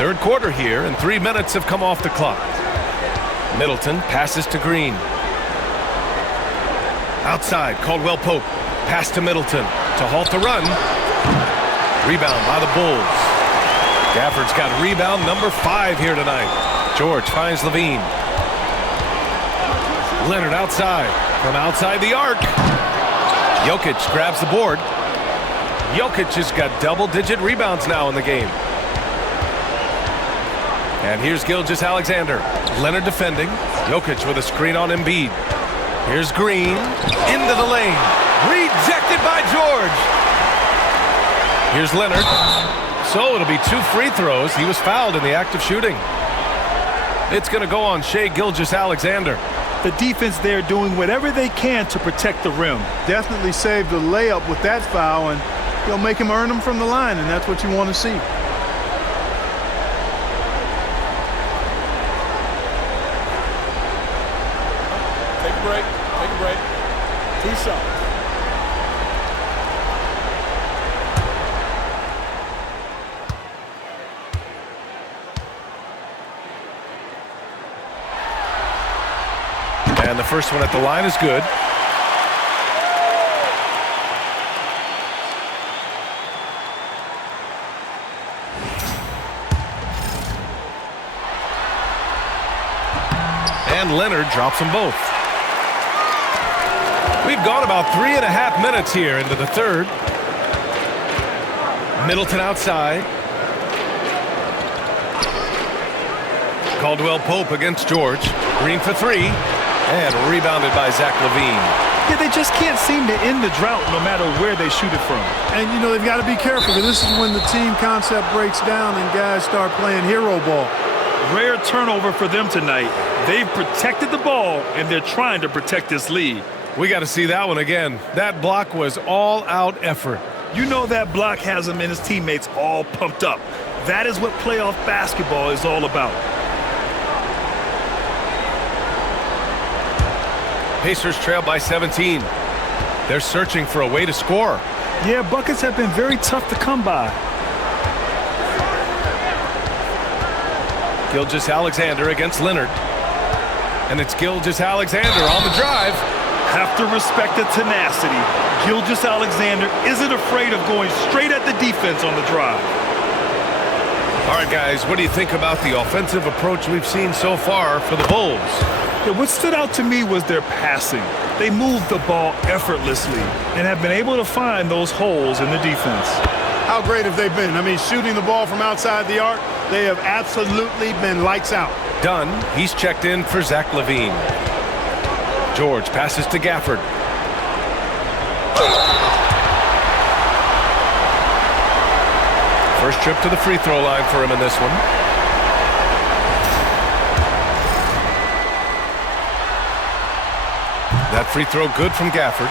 Third quarter here, and 3 minutes have come off the clock. Middleton passes to Green. Outside, Caldwell Pope. Pass to Middleton to halt the run. Rebound by the Bulls. Gafford's got rebound number 5 here tonight. George finds Levine. Leonard outside. From outside the arc. Jokic grabs the board. Jokic has got double-digit rebounds now in the game. And here's Gilgeous-Alexander. Leonard defending. Jokic with a screen on Embiid. Here's Green. Into the lane. Rejected by George. Here's Leonard. So it'll be 2 free throws. He was fouled in the act of shooting. It's going to go on Shai Gilgeous-Alexander. The defense there doing whatever they can to protect the rim. Definitely saved the layup with that foul, and he'll make him earn them from the line, and that's what you want to see. Take a break. Take a break. 2 shots. And the first one at the line is good. And Leonard drops them both. We've gone about 3.5 minutes here into the third. Middleton outside. Caldwell Pope against George. Green for 3. And rebounded by Zach LaVine. Yeah, they just can't seem to end the drought no matter where they shoot it from. And, you know, they've got to be careful, because this is when the team concept breaks down and guys start playing hero ball. Rare turnover for them tonight. They've protected the ball, and they're trying to protect this lead. We got to see that one again. That block was all-out effort. You know that block has him and his teammates all pumped up. That is what playoff basketball is all about. Pacers trail by 17. They're searching for a way to score. Yeah, buckets have been very tough to come by. Gilgeous-Alexander against Leonard. And it's Gilgeous-Alexander on the drive. Have to respect the tenacity. Gilgeous-Alexander isn't afraid of going straight at the defense on the drive. All right, guys, what do you think about the offensive approach we've seen so far for the Bulls? Yeah, what stood out to me was their passing. They moved the ball effortlessly and have been able to find those holes in the defense. How great have they been? I mean, shooting the ball from outside the arc, they have absolutely been lights out. Dunn, he's checked in for Zach LaVine. George passes to Gafford. First trip to the free throw line for him in this one. That free throw good from Gafford.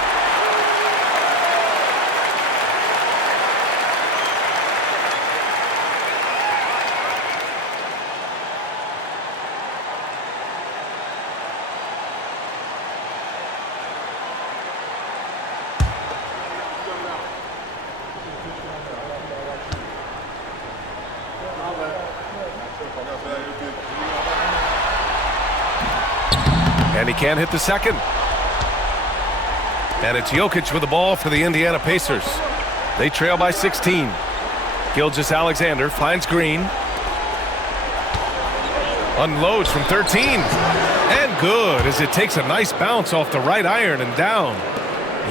And he can't hit the second. And it's Jokic with the ball for the Indiana Pacers. They trail by 16. Gilgeous-Alexander finds Green. Unloads from 13. And good, as it takes a nice bounce off the right iron and down.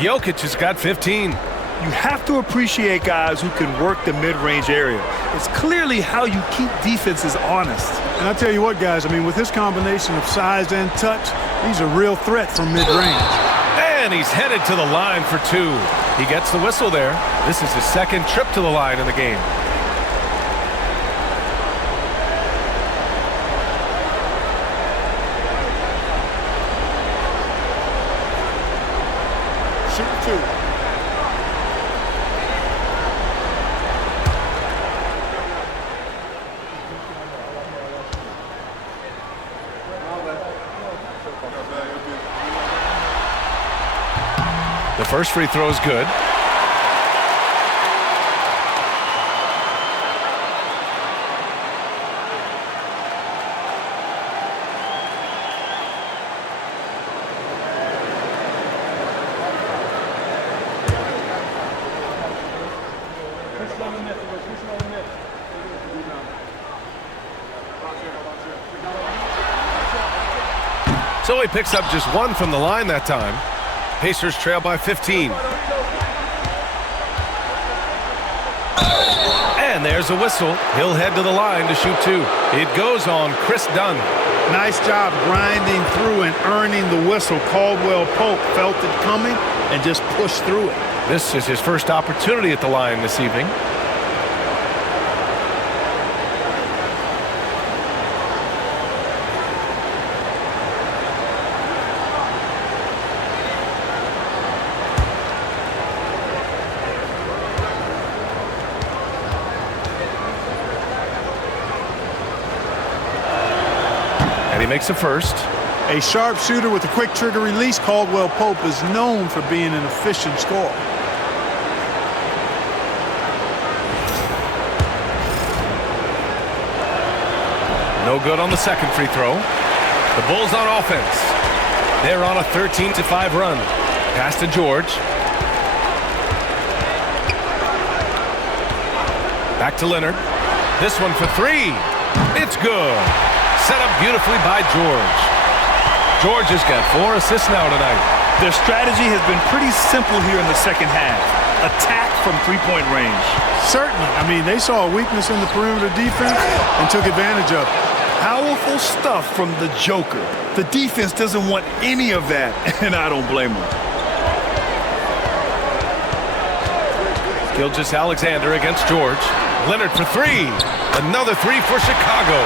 Jokic has got 15. You have to appreciate guys who can work the mid-range area. It's clearly how you keep defenses honest. And I tell you what, guys, I mean, with this combination of size and touch, he's a real threat from mid-range. And he's headed to the line for 2. He gets the whistle there. This is his second trip to the line in the game. Shoot 2. The first free throw is good. So he picks up just one from the line that time. Pacers trail by 15. And there's a whistle. He'll head to the line to shoot two. It goes on Chris Dunn. Nice job grinding through and earning the whistle. Caldwell Pope felt it coming and just pushed through it. This is his first opportunity at the line this evening. And he makes a first. A sharpshooter with a quick trigger release, Caldwell Pope is known for being an efficient scorer. No good on the second free throw. The Bulls on offense. They're on a 13-5 run. Pass to George. Back to Leonard. This one for three. It's good. Set up beautifully by George. George has got 4 assists now tonight. Their strategy has been pretty simple here in the second half. Attack from three-point range. Certainly. I mean, they saw a weakness in the perimeter defense and took advantage of it. Powerful stuff from the Joker. The defense doesn't want any of that, and I don't blame them. Gilgeous-Alexander against George. Leonard for three. Another three for Chicago.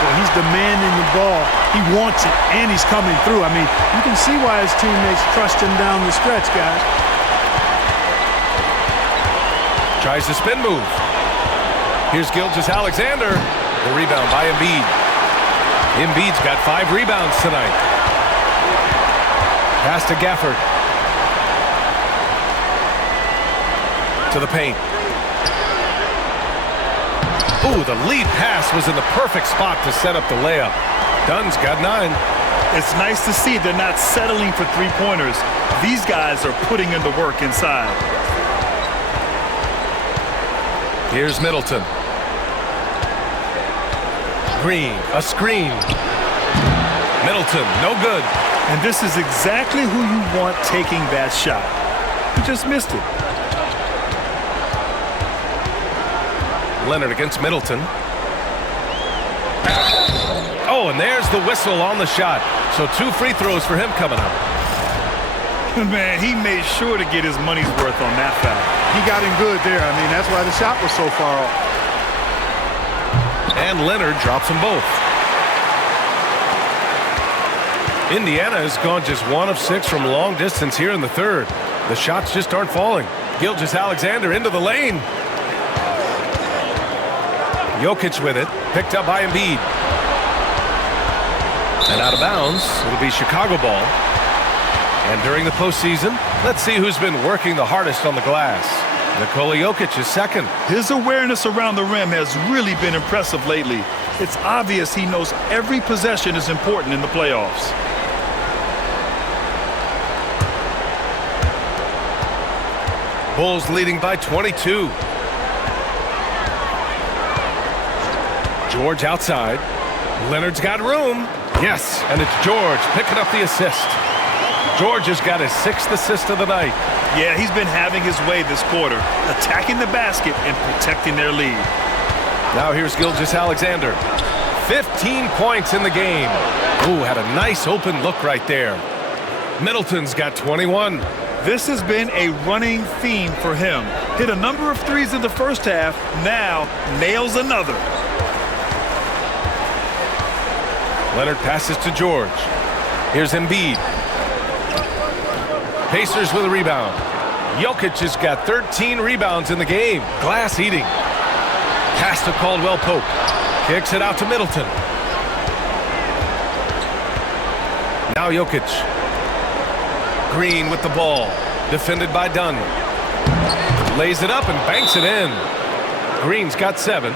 Well, he's demanding the ball. He wants it, and he's coming through. I mean, you can see why his teammates trust him down the stretch, guys. Tries the spin move. Here's Gilgeous-Alexander. The rebound by Embiid. Embiid's got 5 rebounds tonight. Pass to Gafford. To the paint. Ooh, the lead pass was in the perfect spot to set up the layup. Dunn's got 9. It's nice to see they're not settling for three-pointers. These guys are putting in the work inside. Here's Middleton. Green, a screen. Middleton, no good. And this is exactly who you want taking that shot. He just missed it. Leonard against Middleton. Oh, and there's the whistle on the shot. So 2 free throws for him coming up. Man, he made sure to get his money's worth on that foul. He got him good there. I mean, that's why the shot was so far off. And Leonard drops them both. Indiana has gone just 1 of 6 from long distance here in the third. The shots just aren't falling. Gilgeous-Alexander into the lane. Jokic with it. Picked up by Embiid. And out of bounds. It'll be Chicago ball. And during the postseason, let's see who's been working the hardest on the glass. Nikola Jokic is second. His awareness around the rim has really been impressive lately. It's obvious he knows every possession is important in the playoffs. Bulls leading by 22. George outside. Leonard's got room. Yes, and it's George picking up the assist. George has got his 6th assist of the night. Yeah, he's been having his way this quarter, attacking the basket and protecting their lead. Now here's Gilgeous-Alexander. 15 points in the game. Ooh, had a nice open look right there. Middleton's got 21. This has been a running theme for him. Hit a number of threes in the first half, now nails another. Leonard passes to George. Here's Embiid. Pacers with a rebound. Jokic has got 13 rebounds in the game. Glass eating. Pass to Caldwell Pope. Kicks it out to Middleton. Now Jokic. Green with the ball. Defended by Dunn. Lays it up and banks it in. Green's got 7.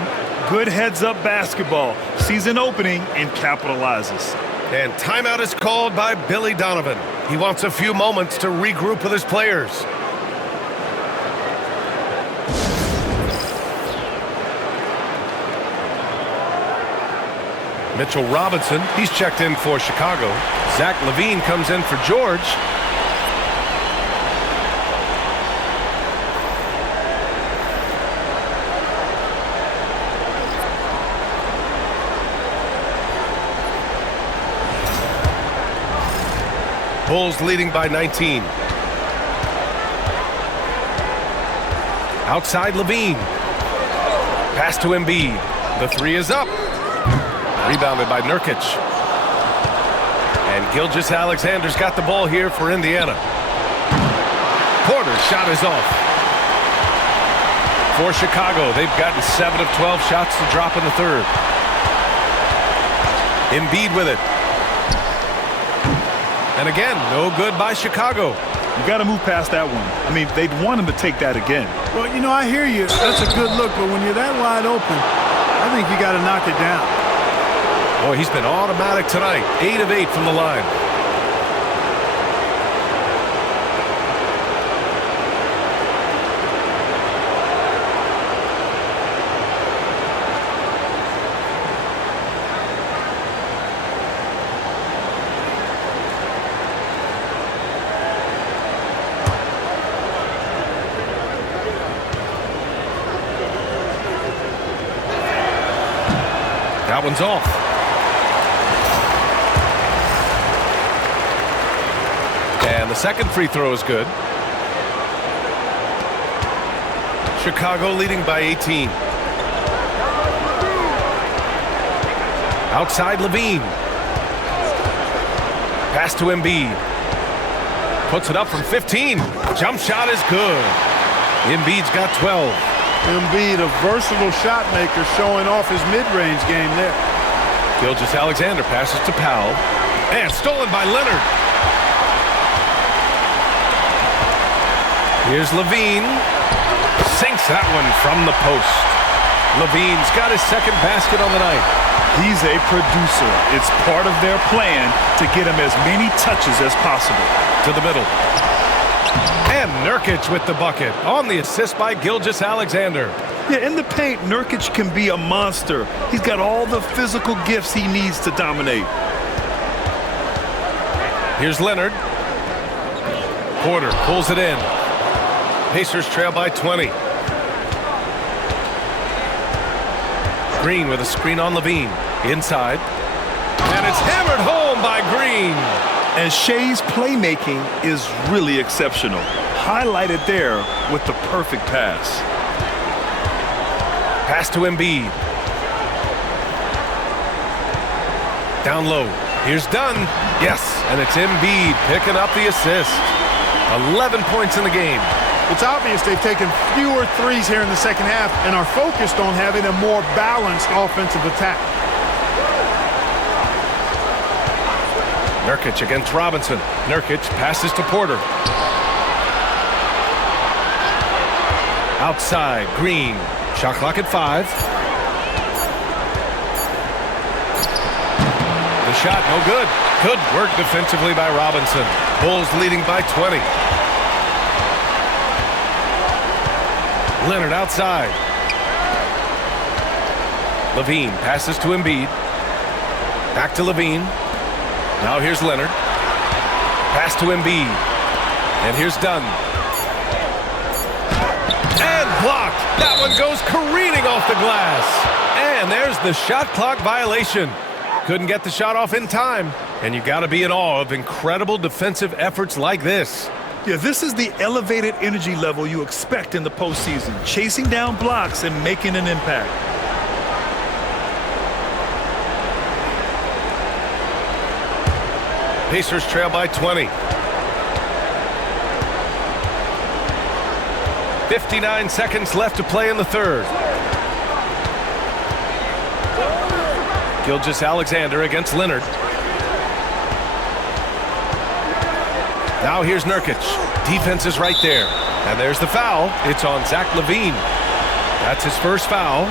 Good heads-up basketball. Sees an opening and capitalizes. And timeout is called by Billy Donovan. He wants a few moments to regroup with his players. Mitchell Robinson, he's checked in for Chicago. Zach LaVine comes in for George. Bulls leading by 19. Outside LaVine. Pass to Embiid. The three is up. Rebounded by Nurkic. And Gilgeous-Alexander's got the ball here for Indiana. Porter's shot is off. For Chicago, they've gotten 7 of 12 shots to drop in the third. Embiid with it. And again, no good by Chicago. You got to move past that one. I mean, they'd want him to take that again. Well, you know, I hear you. That's a good look, but when you're that wide open, I think you got to knock it down. Boy, he's been automatic tonight. 8 of 8 from the line. That one's off. And the second free throw is good. Chicago leading by 18. Outside LaVine. Pass to Embiid. Puts it up from 15. Jump shot is good. Embiid's got 12. Embiid, a versatile shot maker, showing off his mid-range game there. Gilgeous-Alexander passes to Powell. And stolen by Leonard. Here's LaVine. Sinks that one from the post. LaVine's got his second basket on the night. He's a producer. It's part of their plan to get him as many touches as possible. To the middle. And Nurkic with the bucket on the assist by Gilgeous-Alexander. Yeah, in the paint, Nurkic can be a monster. He's got all the physical gifts he needs to dominate. Here's Leonard. Porter pulls it in. Pacers trail by 20. Green with a screen on LaVine. Inside. And it's hammered home by Green. And Shea's playmaking is really exceptional. Highlighted there with the perfect pass. Pass to Embiid. Down low. Here's Dunn. Yes, and it's Embiid picking up the assist. 11 points in the game. It's obvious they've taken fewer threes here in the second half and are focused on having a more balanced offensive attack. Nurkic against Robinson. Nurkic passes to Porter. Outside, Green. Shot clock at 5. The shot, no good. Good work defensively by Robinson. Bulls leading by 20. Leonard outside. LaVine passes to Embiid. Back to LaVine. Now here's Leonard. Pass to Embiid. And here's Dunn. And blocked. That one goes careening off the glass. And there's the shot clock violation. Couldn't get the shot off in time. And you got to be in awe of incredible defensive efforts like this. Yeah, this is the elevated energy level you expect in the postseason. Chasing down blocks and making an impact. Pacers trail by 20. 59 seconds left to play in the third. Gilgeous-Alexander against Leonard. Now here's Nurkic. Defense is right there. And there's the foul. It's on Zach LaVine. That's his first foul.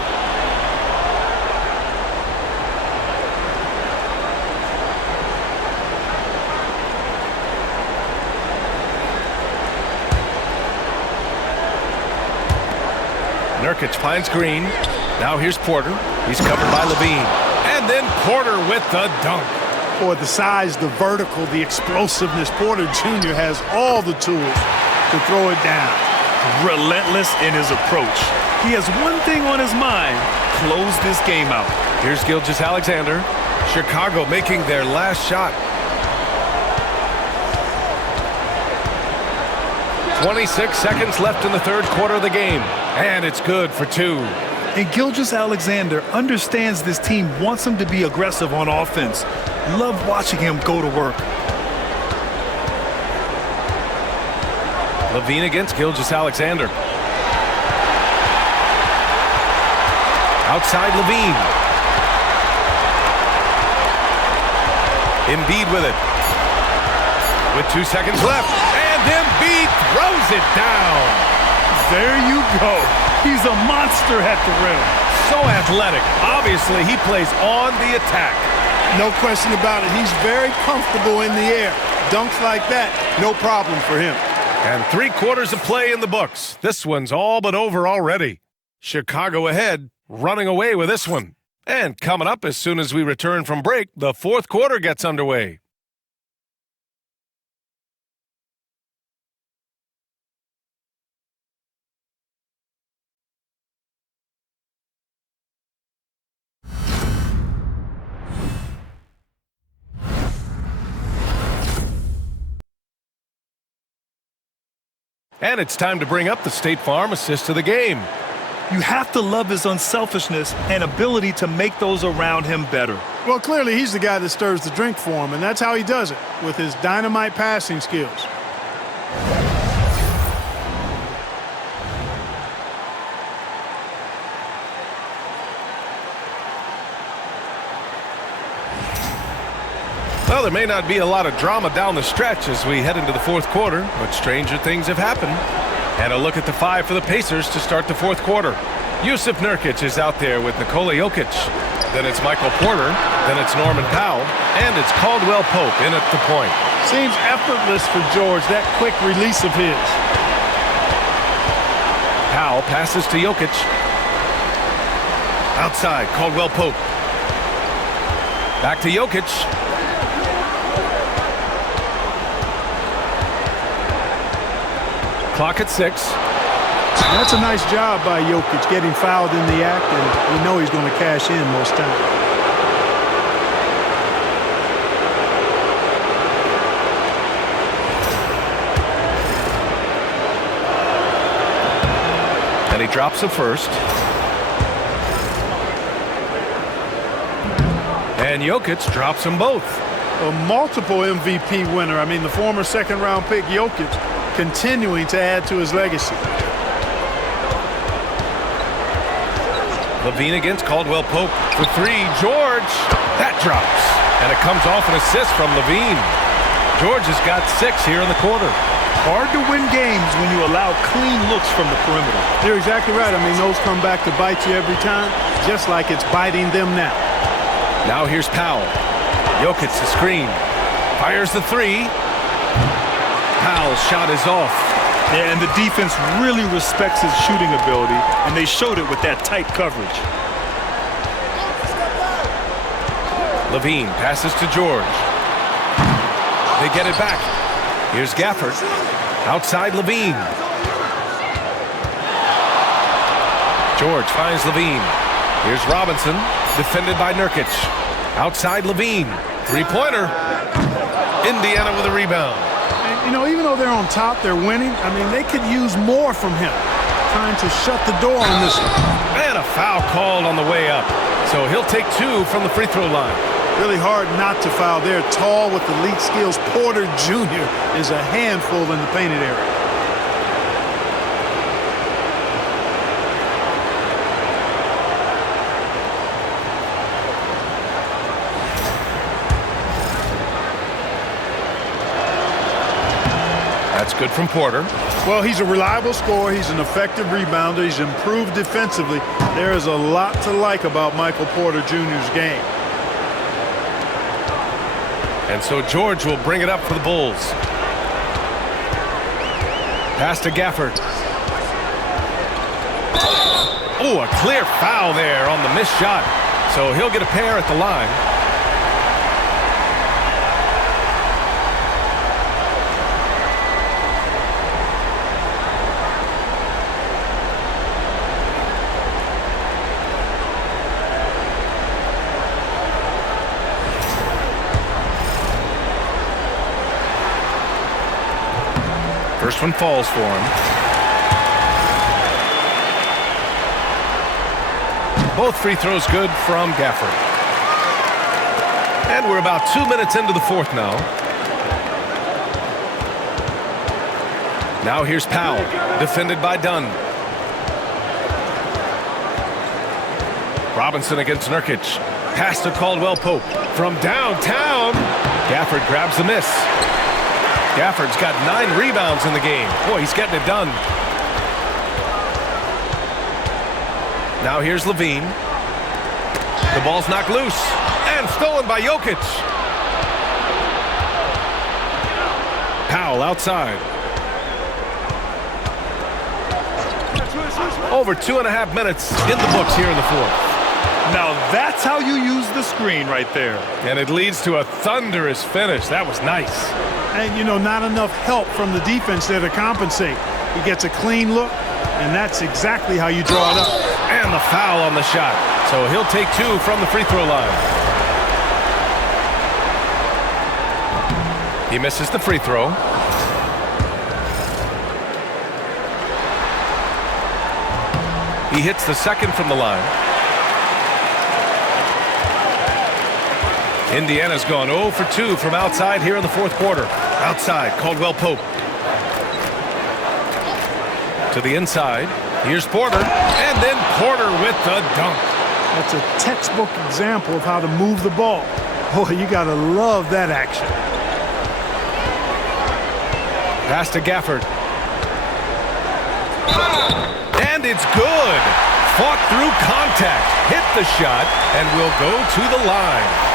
Nurkic finds Green. Now here's Porter. He's covered by LaVine. And And then Porter with the dunk. Boy, the size, the vertical, the explosiveness, Porter Jr. has all the tools to throw it down. Relentless in his approach. He has one thing on his mind: close this game out. Here's Gilgeous-Alexander. Chicago making their last shot. 26 seconds left in the third quarter of the game. And it's good for 2. And Gilgeous-Alexander understands this team wants him to be aggressive on offense. Love watching him go to work. LaVine against Gilgeous-Alexander. Outside LaVine. Embiid with it. With 2 seconds left. And Embiid throws it down. There you go. He's a monster at the rim. So athletic. Obviously, he plays on the attack. No question about it. He's very comfortable in the air. Dunks like that, no problem for him. And 3 quarters of play in the books. This one's all but over already. Chicago ahead, running away with this one. And coming up as soon as we return from break, the fourth quarter gets underway. And it's time to bring up the State Farm assist of the game. You have to love his unselfishness and ability to make those around him better. Well, clearly he's the guy that stirs the drink for him, and that's how he does it, with his dynamite passing skills. Well, there may not be a lot of drama down the stretch as we head into the fourth quarter, but stranger things have happened. And a look at the 5 for the Pacers to start the fourth quarter. Yusuf Nurkic is out there with Nikola Jokic. Then it's Michael Porter. Then it's Norman Powell. And it's Caldwell Pope in at the point. Seems effortless for George, that quick release of his. Powell passes to Jokic. Outside, Caldwell Pope. Back to Jokic. Clock at 6. That's a nice job by Jokic, getting fouled in the act, and we know he's going to cash in most times. And he drops the first. And Jokic drops them both. A multiple MVP winner. I mean, the former second-round pick Jokic continuing to add to his legacy. LaVine against Caldwell Pope for 3. George, that drops. And it comes off an assist from LaVine. George has got 6 here in the quarter. Hard to win games when you allow clean looks from the perimeter. You're exactly right. I mean, those come back to bite you every time, just like it's biting them now. Now here's Powell. Jokic the screen. Fires the 3. Powell's shot is off. Yeah, and the defense really respects his shooting ability, and they showed it with that tight coverage. LaVine passes to George. They get it back. Here's Gafford. Outside LaVine. George finds LaVine. Here's Robinson, defended by Nurkic. Outside LaVine. 3-pointer. Indiana with a rebound. You know, even though they're on top, they're winning. I mean, they could use more from him. Trying to shut the door on this one. And a foul called on the way up. So he'll take 2 from the free throw line. Really hard not to foul. They're tall with elite skills. Porter Jr. is a handful in the painted area. That's good from Porter. Well, he's a reliable scorer. He's an effective rebounder. He's improved defensively. There is a lot to like about Michael Porter Jr.'s game. And so George will bring it up for the Bulls. Pass to Gafford. Oh, a clear foul there on the missed shot. so he'll get a pair at the line. First one falls for him. Both free throws good from Gafford. And we're about 2 minutes into the fourth now. Now here's Powell, defended by Dunn. Robinson against Nurkic. Pass to Caldwell Pope from downtown. Gafford grabs the miss. Gafford's got 9 rebounds in the game. Boy, he's getting it done. Now here's Levine. The ball's knocked loose and stolen by Jokic. Powell outside. Over 2.5 minutes in the books here in the fourth. Now that's how you use the screen right there. And it leads to a thunderous finish. That was nice. And, you know, not enough help from the defense there to compensate. He gets a clean look, and that's exactly how you draw it up. And the foul on the shot. So he'll take 2 from the free throw line. He misses the free throw. He hits the second from the line. Indiana's gone 0 for 2 from outside here in the fourth quarter. Outside, Caldwell Pope. To the inside. Here's Porter. And then Porter with the dunk. That's a textbook example of how to move the ball. Boy, you got to love that action. Pass to Gafford. And it's good. Fought through contact. Hit the shot and will go to the line.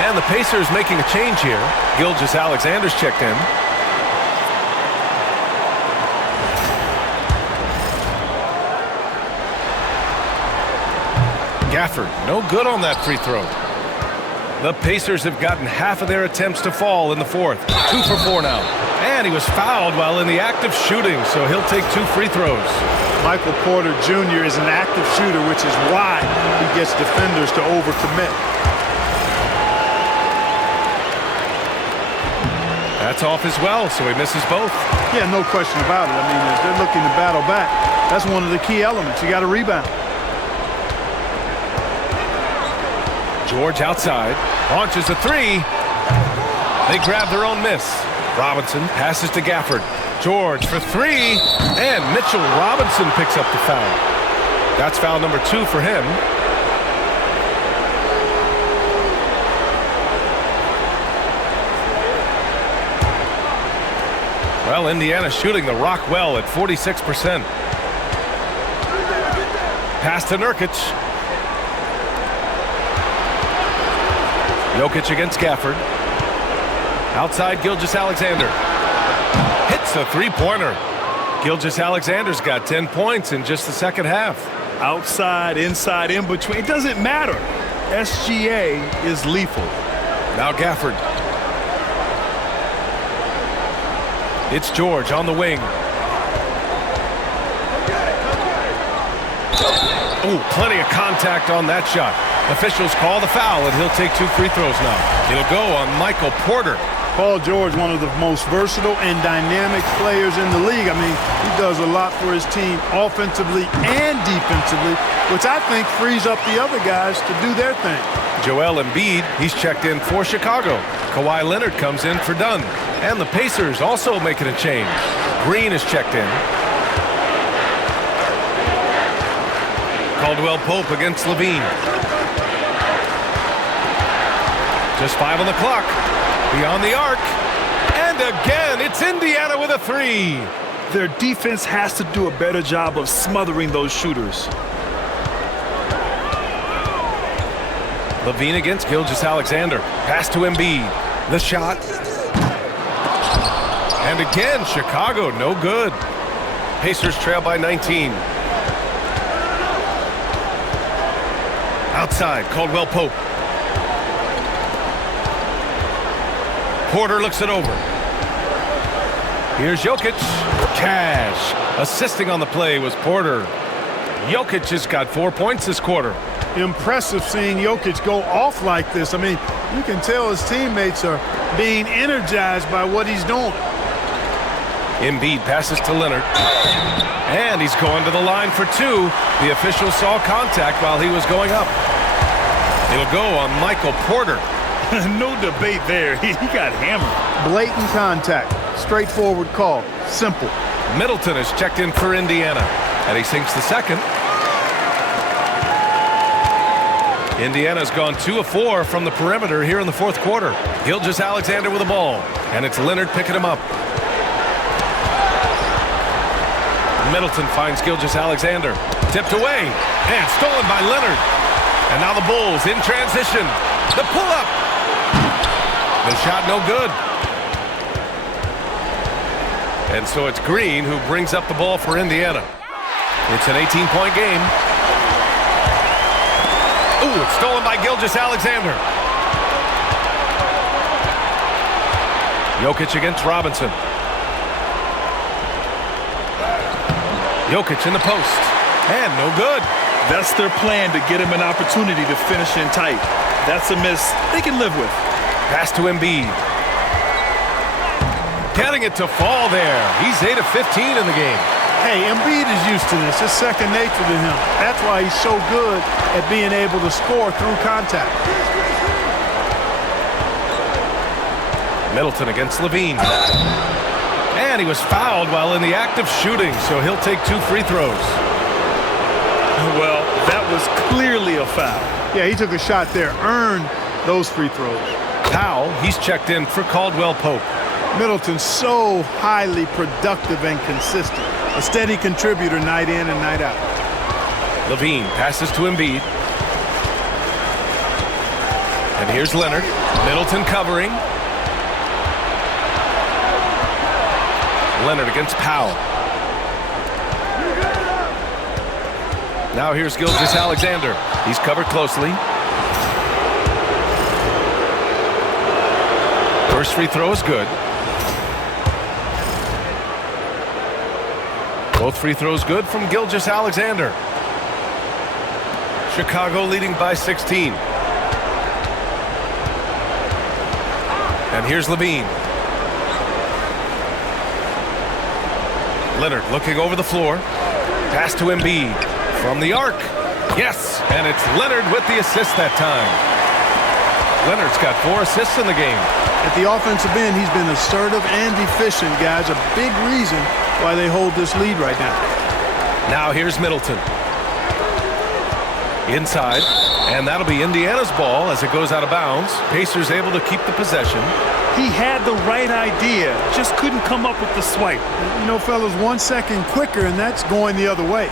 And the Pacers making a change here. Gilgeous-Alexander's checked in. Gafford, no good on that free throw. The Pacers have gotten half of their attempts to fall in the fourth. 2 for 4 now. And he was fouled while in the act of shooting, so he'll take 2 free throws. Michael Porter Jr. is an active shooter, which is why he gets defenders to overcommit. That's off as well, so he misses both. Yeah, no question about it. I mean, if they're looking to battle back, that's one of the key elements. You got to rebound. George outside, launches a 3. They grab their own miss. Robinson passes to Gafford. George for 3, and Mitchell Robinson picks up the foul. That's foul number 2 for him. Well, Indiana shooting the rock well at 46%. Pass to Nurkic. Jokic against Gafford. Outside, Gilgeous-Alexander. Hits a three-pointer. Gilgeous-Alexander's got 10 points in just the second half. Outside, inside, in between. It doesn't matter. SGA is lethal. Now Gafford. It's George on the wing. Ooh, plenty of contact on that shot. Officials call the foul, and he'll take 2 free throws now. He'll go on Michael Porter. Paul George, one of the most versatile and dynamic players in the league. I mean, he does a lot for his team offensively and defensively, which I think frees up the other guys to do their thing. Joel Embiid, he's checked in for Chicago. Kawhi Leonard comes in for Dunn. And the Pacers also making a change. Green is checked in. Caldwell Pope against Levine. Just 5 on the clock. Beyond the arc. And again, it's Indiana with a 3. Their defense has to do a better job of smothering those shooters. Levine against Gilgeous-Alexander. Pass to Embiid. The shot. And again, Chicago, no good. Pacers trail by 19. Outside, Caldwell Pope. Porter looks it over. Here's Jokic. Cash. Assisting on the play was Porter. Jokic has got 4 points this quarter. Impressive seeing Jokic go off like this. I mean, you can tell his teammates are being energized by what he's doing. Embiid passes to Leonard. And he's going to the line for two. The official saw contact while he was going up. It'll go on Michael Porter. No debate there. He got hammered. Blatant contact. Straightforward call. Simple. Middleton is checked in for Indiana. And he sinks the second. Indiana's gone 2 of 4 from the perimeter here in the fourth quarter. Gilgeous-Alexander with the ball. And it's Leonard picking him up. Middleton finds Gilgeous-Alexander. Tipped away. And stolen by Leonard. And now the Bulls in transition. The pull-up. The shot no good. And so it's Green who brings up the ball for Indiana. It's an 18-point game. Ooh, it's stolen by Gilgeous-Alexander. Jokic against Robinson. Jokic in the post. And no good. That's their plan, to get him an opportunity to finish in tight. That's a miss they can live with. Pass to Embiid. Getting it to fall there. He's 8 of 15 in the game. Hey, Embiid is used to this. It's second nature to him. That's why he's so good at being able to score through contact. Middleton against Levine. And he was fouled while in the act of shooting, so he'll take 2 free throws. Well, that was clearly a foul. Yeah, he took a shot there, earned those free throws. Powell, he's checked in for Caldwell Pope. Middleton's so highly productive and consistent. A steady contributor night in and night out. Levine passes to Embiid. And here's Leonard. Middleton covering. Leonard against Powell. Now here's Gilgeous-Alexander. He's covered closely. First free throw is good. Both free throws good from Gilgeous-Alexander. Chicago leading by 16. And here's Levine. Leonard looking over the floor. Pass to Embiid. From the arc. Yes, and it's Leonard with the assist that time. Leonard's got 4 assists in the game. At the offensive end, he's been assertive and efficient, guys. A big reason why they hold this lead right now. Now here's Middleton. Inside, and that'll be Indiana's ball as it goes out of bounds. Pacers able to keep the possession. He had the right idea, just couldn't come up with the swipe. You know, fellas, 1 second quicker, and that's going the other way.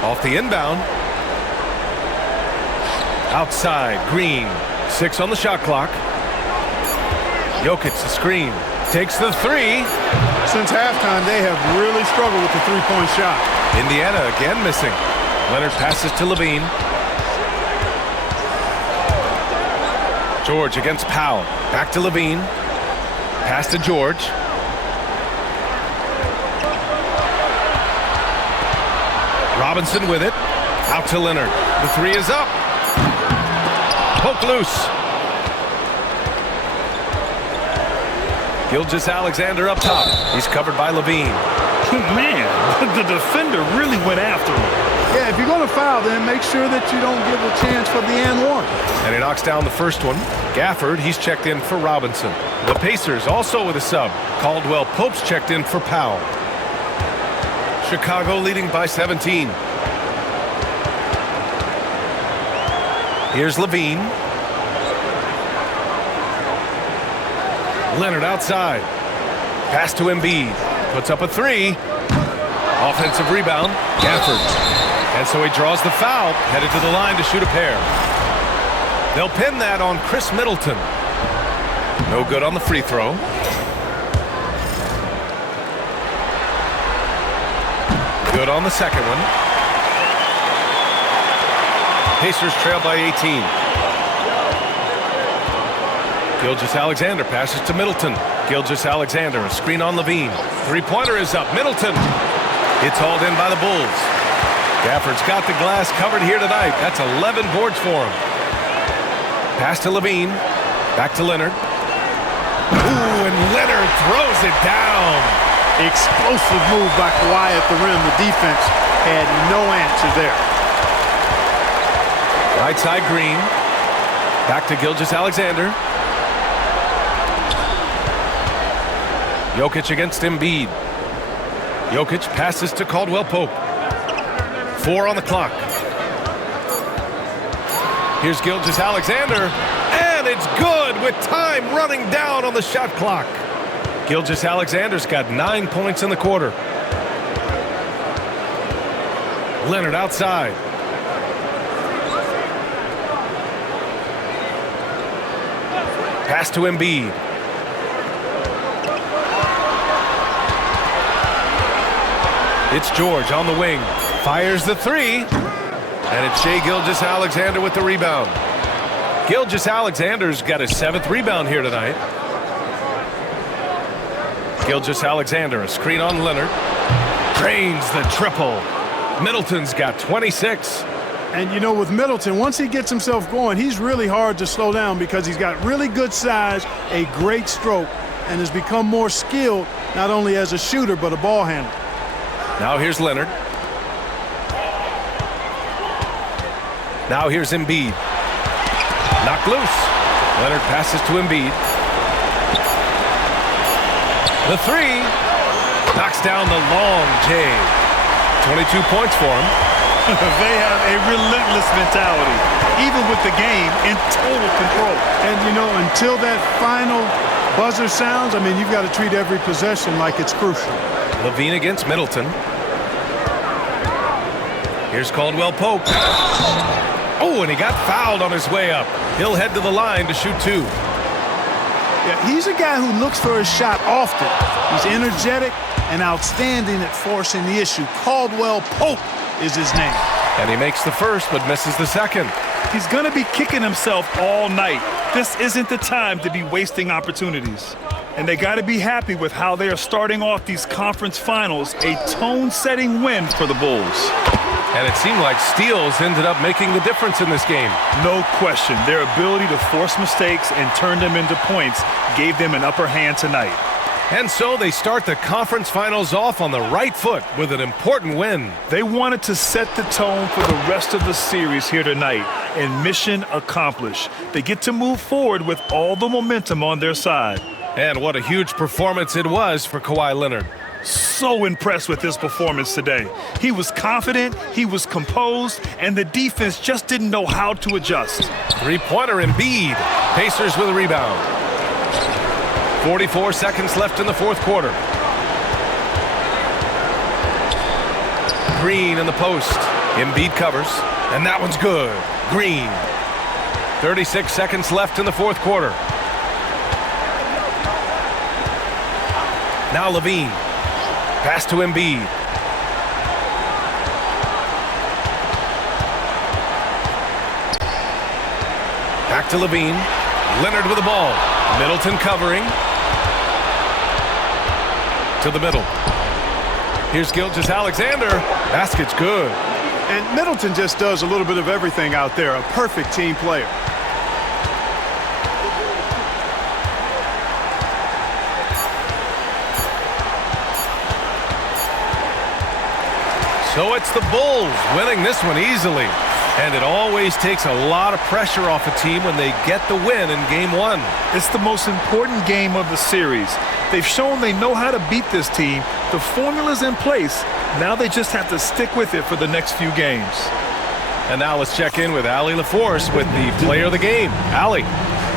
Off the inbound. Outside, Green. 6 on the shot clock. Jokic, the screen. Takes the 3. Since halftime, they have really struggled with the three-point shot. Indiana again missing. Leonard passes to Levine. George against Powell. Back to Levine. Pass to George. Robinson with it. Out to Leonard. The 3 is up. Poke loose. Gilgeous-Alexander up top. He's covered by Levine. Man, the defender really went after him. Yeah, if you're going to foul, then make sure that you don't give a chance for the and one. And he knocks down the first one. Gafford, he's checked in for Robinson. The Pacers also with a sub. Caldwell Pope's checked in for Powell. Chicago leading by 17. Here's Levine. Leonard outside. Pass to Embiid. Puts up a 3. Offensive rebound. Gafford. And so he draws the foul. Headed to the line to shoot a pair. They'll pin that on Chris Middleton. No good on the free throw. Good on the second one. Pacers trail by 18. Gilgeous-Alexander passes to Middleton. Gilgeous-Alexander, a screen on Levine. Three-pointer is up. Middleton. It's hauled in by the Bulls. Gafford's got the glass covered here tonight. That's 11 boards for him. Pass to Levine. Back to Leonard. Ooh, and Leonard throws it down. Explosive move by Kawhi at the rim. The defense had no answer there. Right side Green. Back to Gilgeous-Alexander. Jokic against Embiid. Jokic passes to Caldwell-Pope. 4 on the clock. Here's Gilgeous-Alexander, and it's good with time running down on the shot clock. Gilgeous-Alexander's got 9 points in the quarter. Leonard outside. Pass to Embiid. It's George on the wing. Fires the three. And it's Shai Gilgeous-Alexander with the rebound. Gilgeous-Alexander's got his 7th rebound here tonight. Gilgeous-Alexander, a screen on Leonard. Drains the triple. Middleton's got 26. And, you know, with Middleton, once he gets himself going, he's really hard to slow down because he's got really good size, a great stroke, and has become more skilled, not only as a shooter, but a ball handler. Now here's Leonard. Now here's Embiid. Knocked loose. Leonard passes to Embiid. The three. Knocks down the long J. 22 points for him. They have a relentless mentality, even with the game in total control. And, you know, until that final buzzer sounds, I mean, you've got to treat every possession like it's crucial. Levine against Middleton. Here's Caldwell-Pope. Oh, and he got fouled on his way up. He'll head to the line to shoot 2. Yeah, he's a guy who looks for his shot often. He's energetic and outstanding at forcing the issue. Caldwell-Pope is his name. And he makes the first but misses the second. He's going to be kicking himself all night. This isn't the time to be wasting opportunities. And they got to be happy with how they are starting off these conference finals, a tone-setting win for the Bulls. And it seemed like steals ended up making the difference in this game. No question. Their ability to force mistakes and turn them into points gave them an upper hand tonight. And so they start the conference finals off on the right foot with an important win. They wanted to set the tone for the rest of the series here tonight, and mission accomplished. They get to move forward with all the momentum on their side. And what a huge performance it was for Kawhi Leonard. So impressed with his performance today. He was confident, he was composed, and the defense just didn't know how to adjust. Three-pointer Embiid. Pacers with a rebound. 44 seconds left in the fourth quarter. Green in the post. Embiid covers, and that one's good. Green. 36 seconds left in the fourth quarter. Now Levine. Pass to Embiid. Back to Levine. Leonard with the ball. Middleton covering. To the middle. Here's Gilgeous-Alexander. Basket's good. And Middleton just does a little bit of everything out there. A perfect team player. So it's the Bulls winning this one easily. And it always takes a lot of pressure off a team when they get the win in Game 1. It's the most important game of the series. They've shown they know how to beat this team. The formula's in place. Now they just have to stick with it for the next few games. And now let's check in with Allie LaForce with the player of the game. Allie.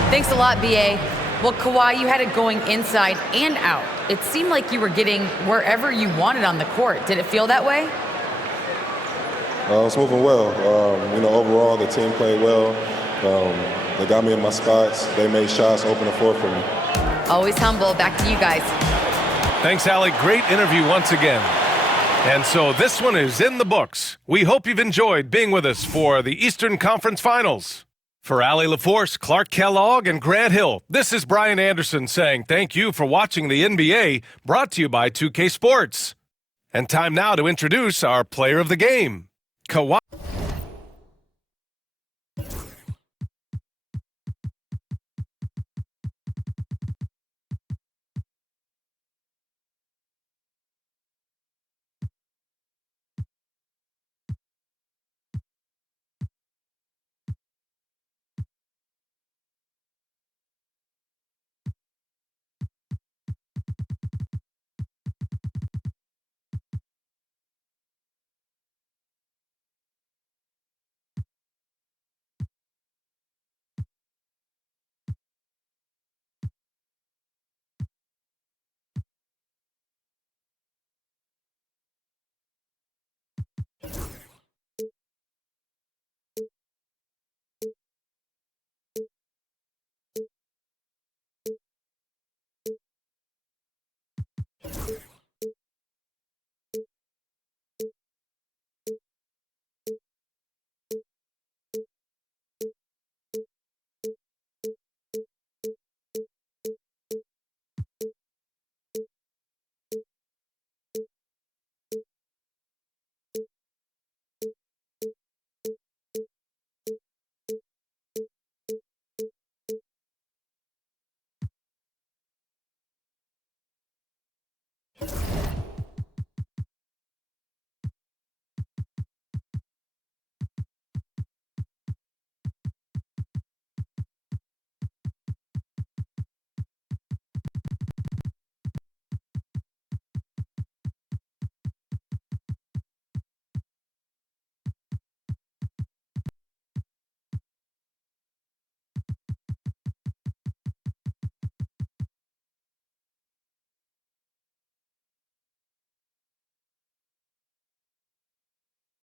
Thanks a lot, B.A. Well, Kawhi, you had it going inside and out. It seemed like you were getting wherever you wanted on the court. Did it feel that way? It's moving well. Overall, the team played well. They got me in my spots. They made shots, open the floor for me. Always humble. Back to you guys. Thanks, Allie. Great interview once again. And so this one is in the books. We hope you've enjoyed being with us for the Eastern Conference Finals. For Allie LaForce, Clark Kellogg, and Grant Hill, this is Brian Anderson saying thank you for watching the NBA, brought to you by 2K Sports. And time now to introduce our player of the game, Kawhi.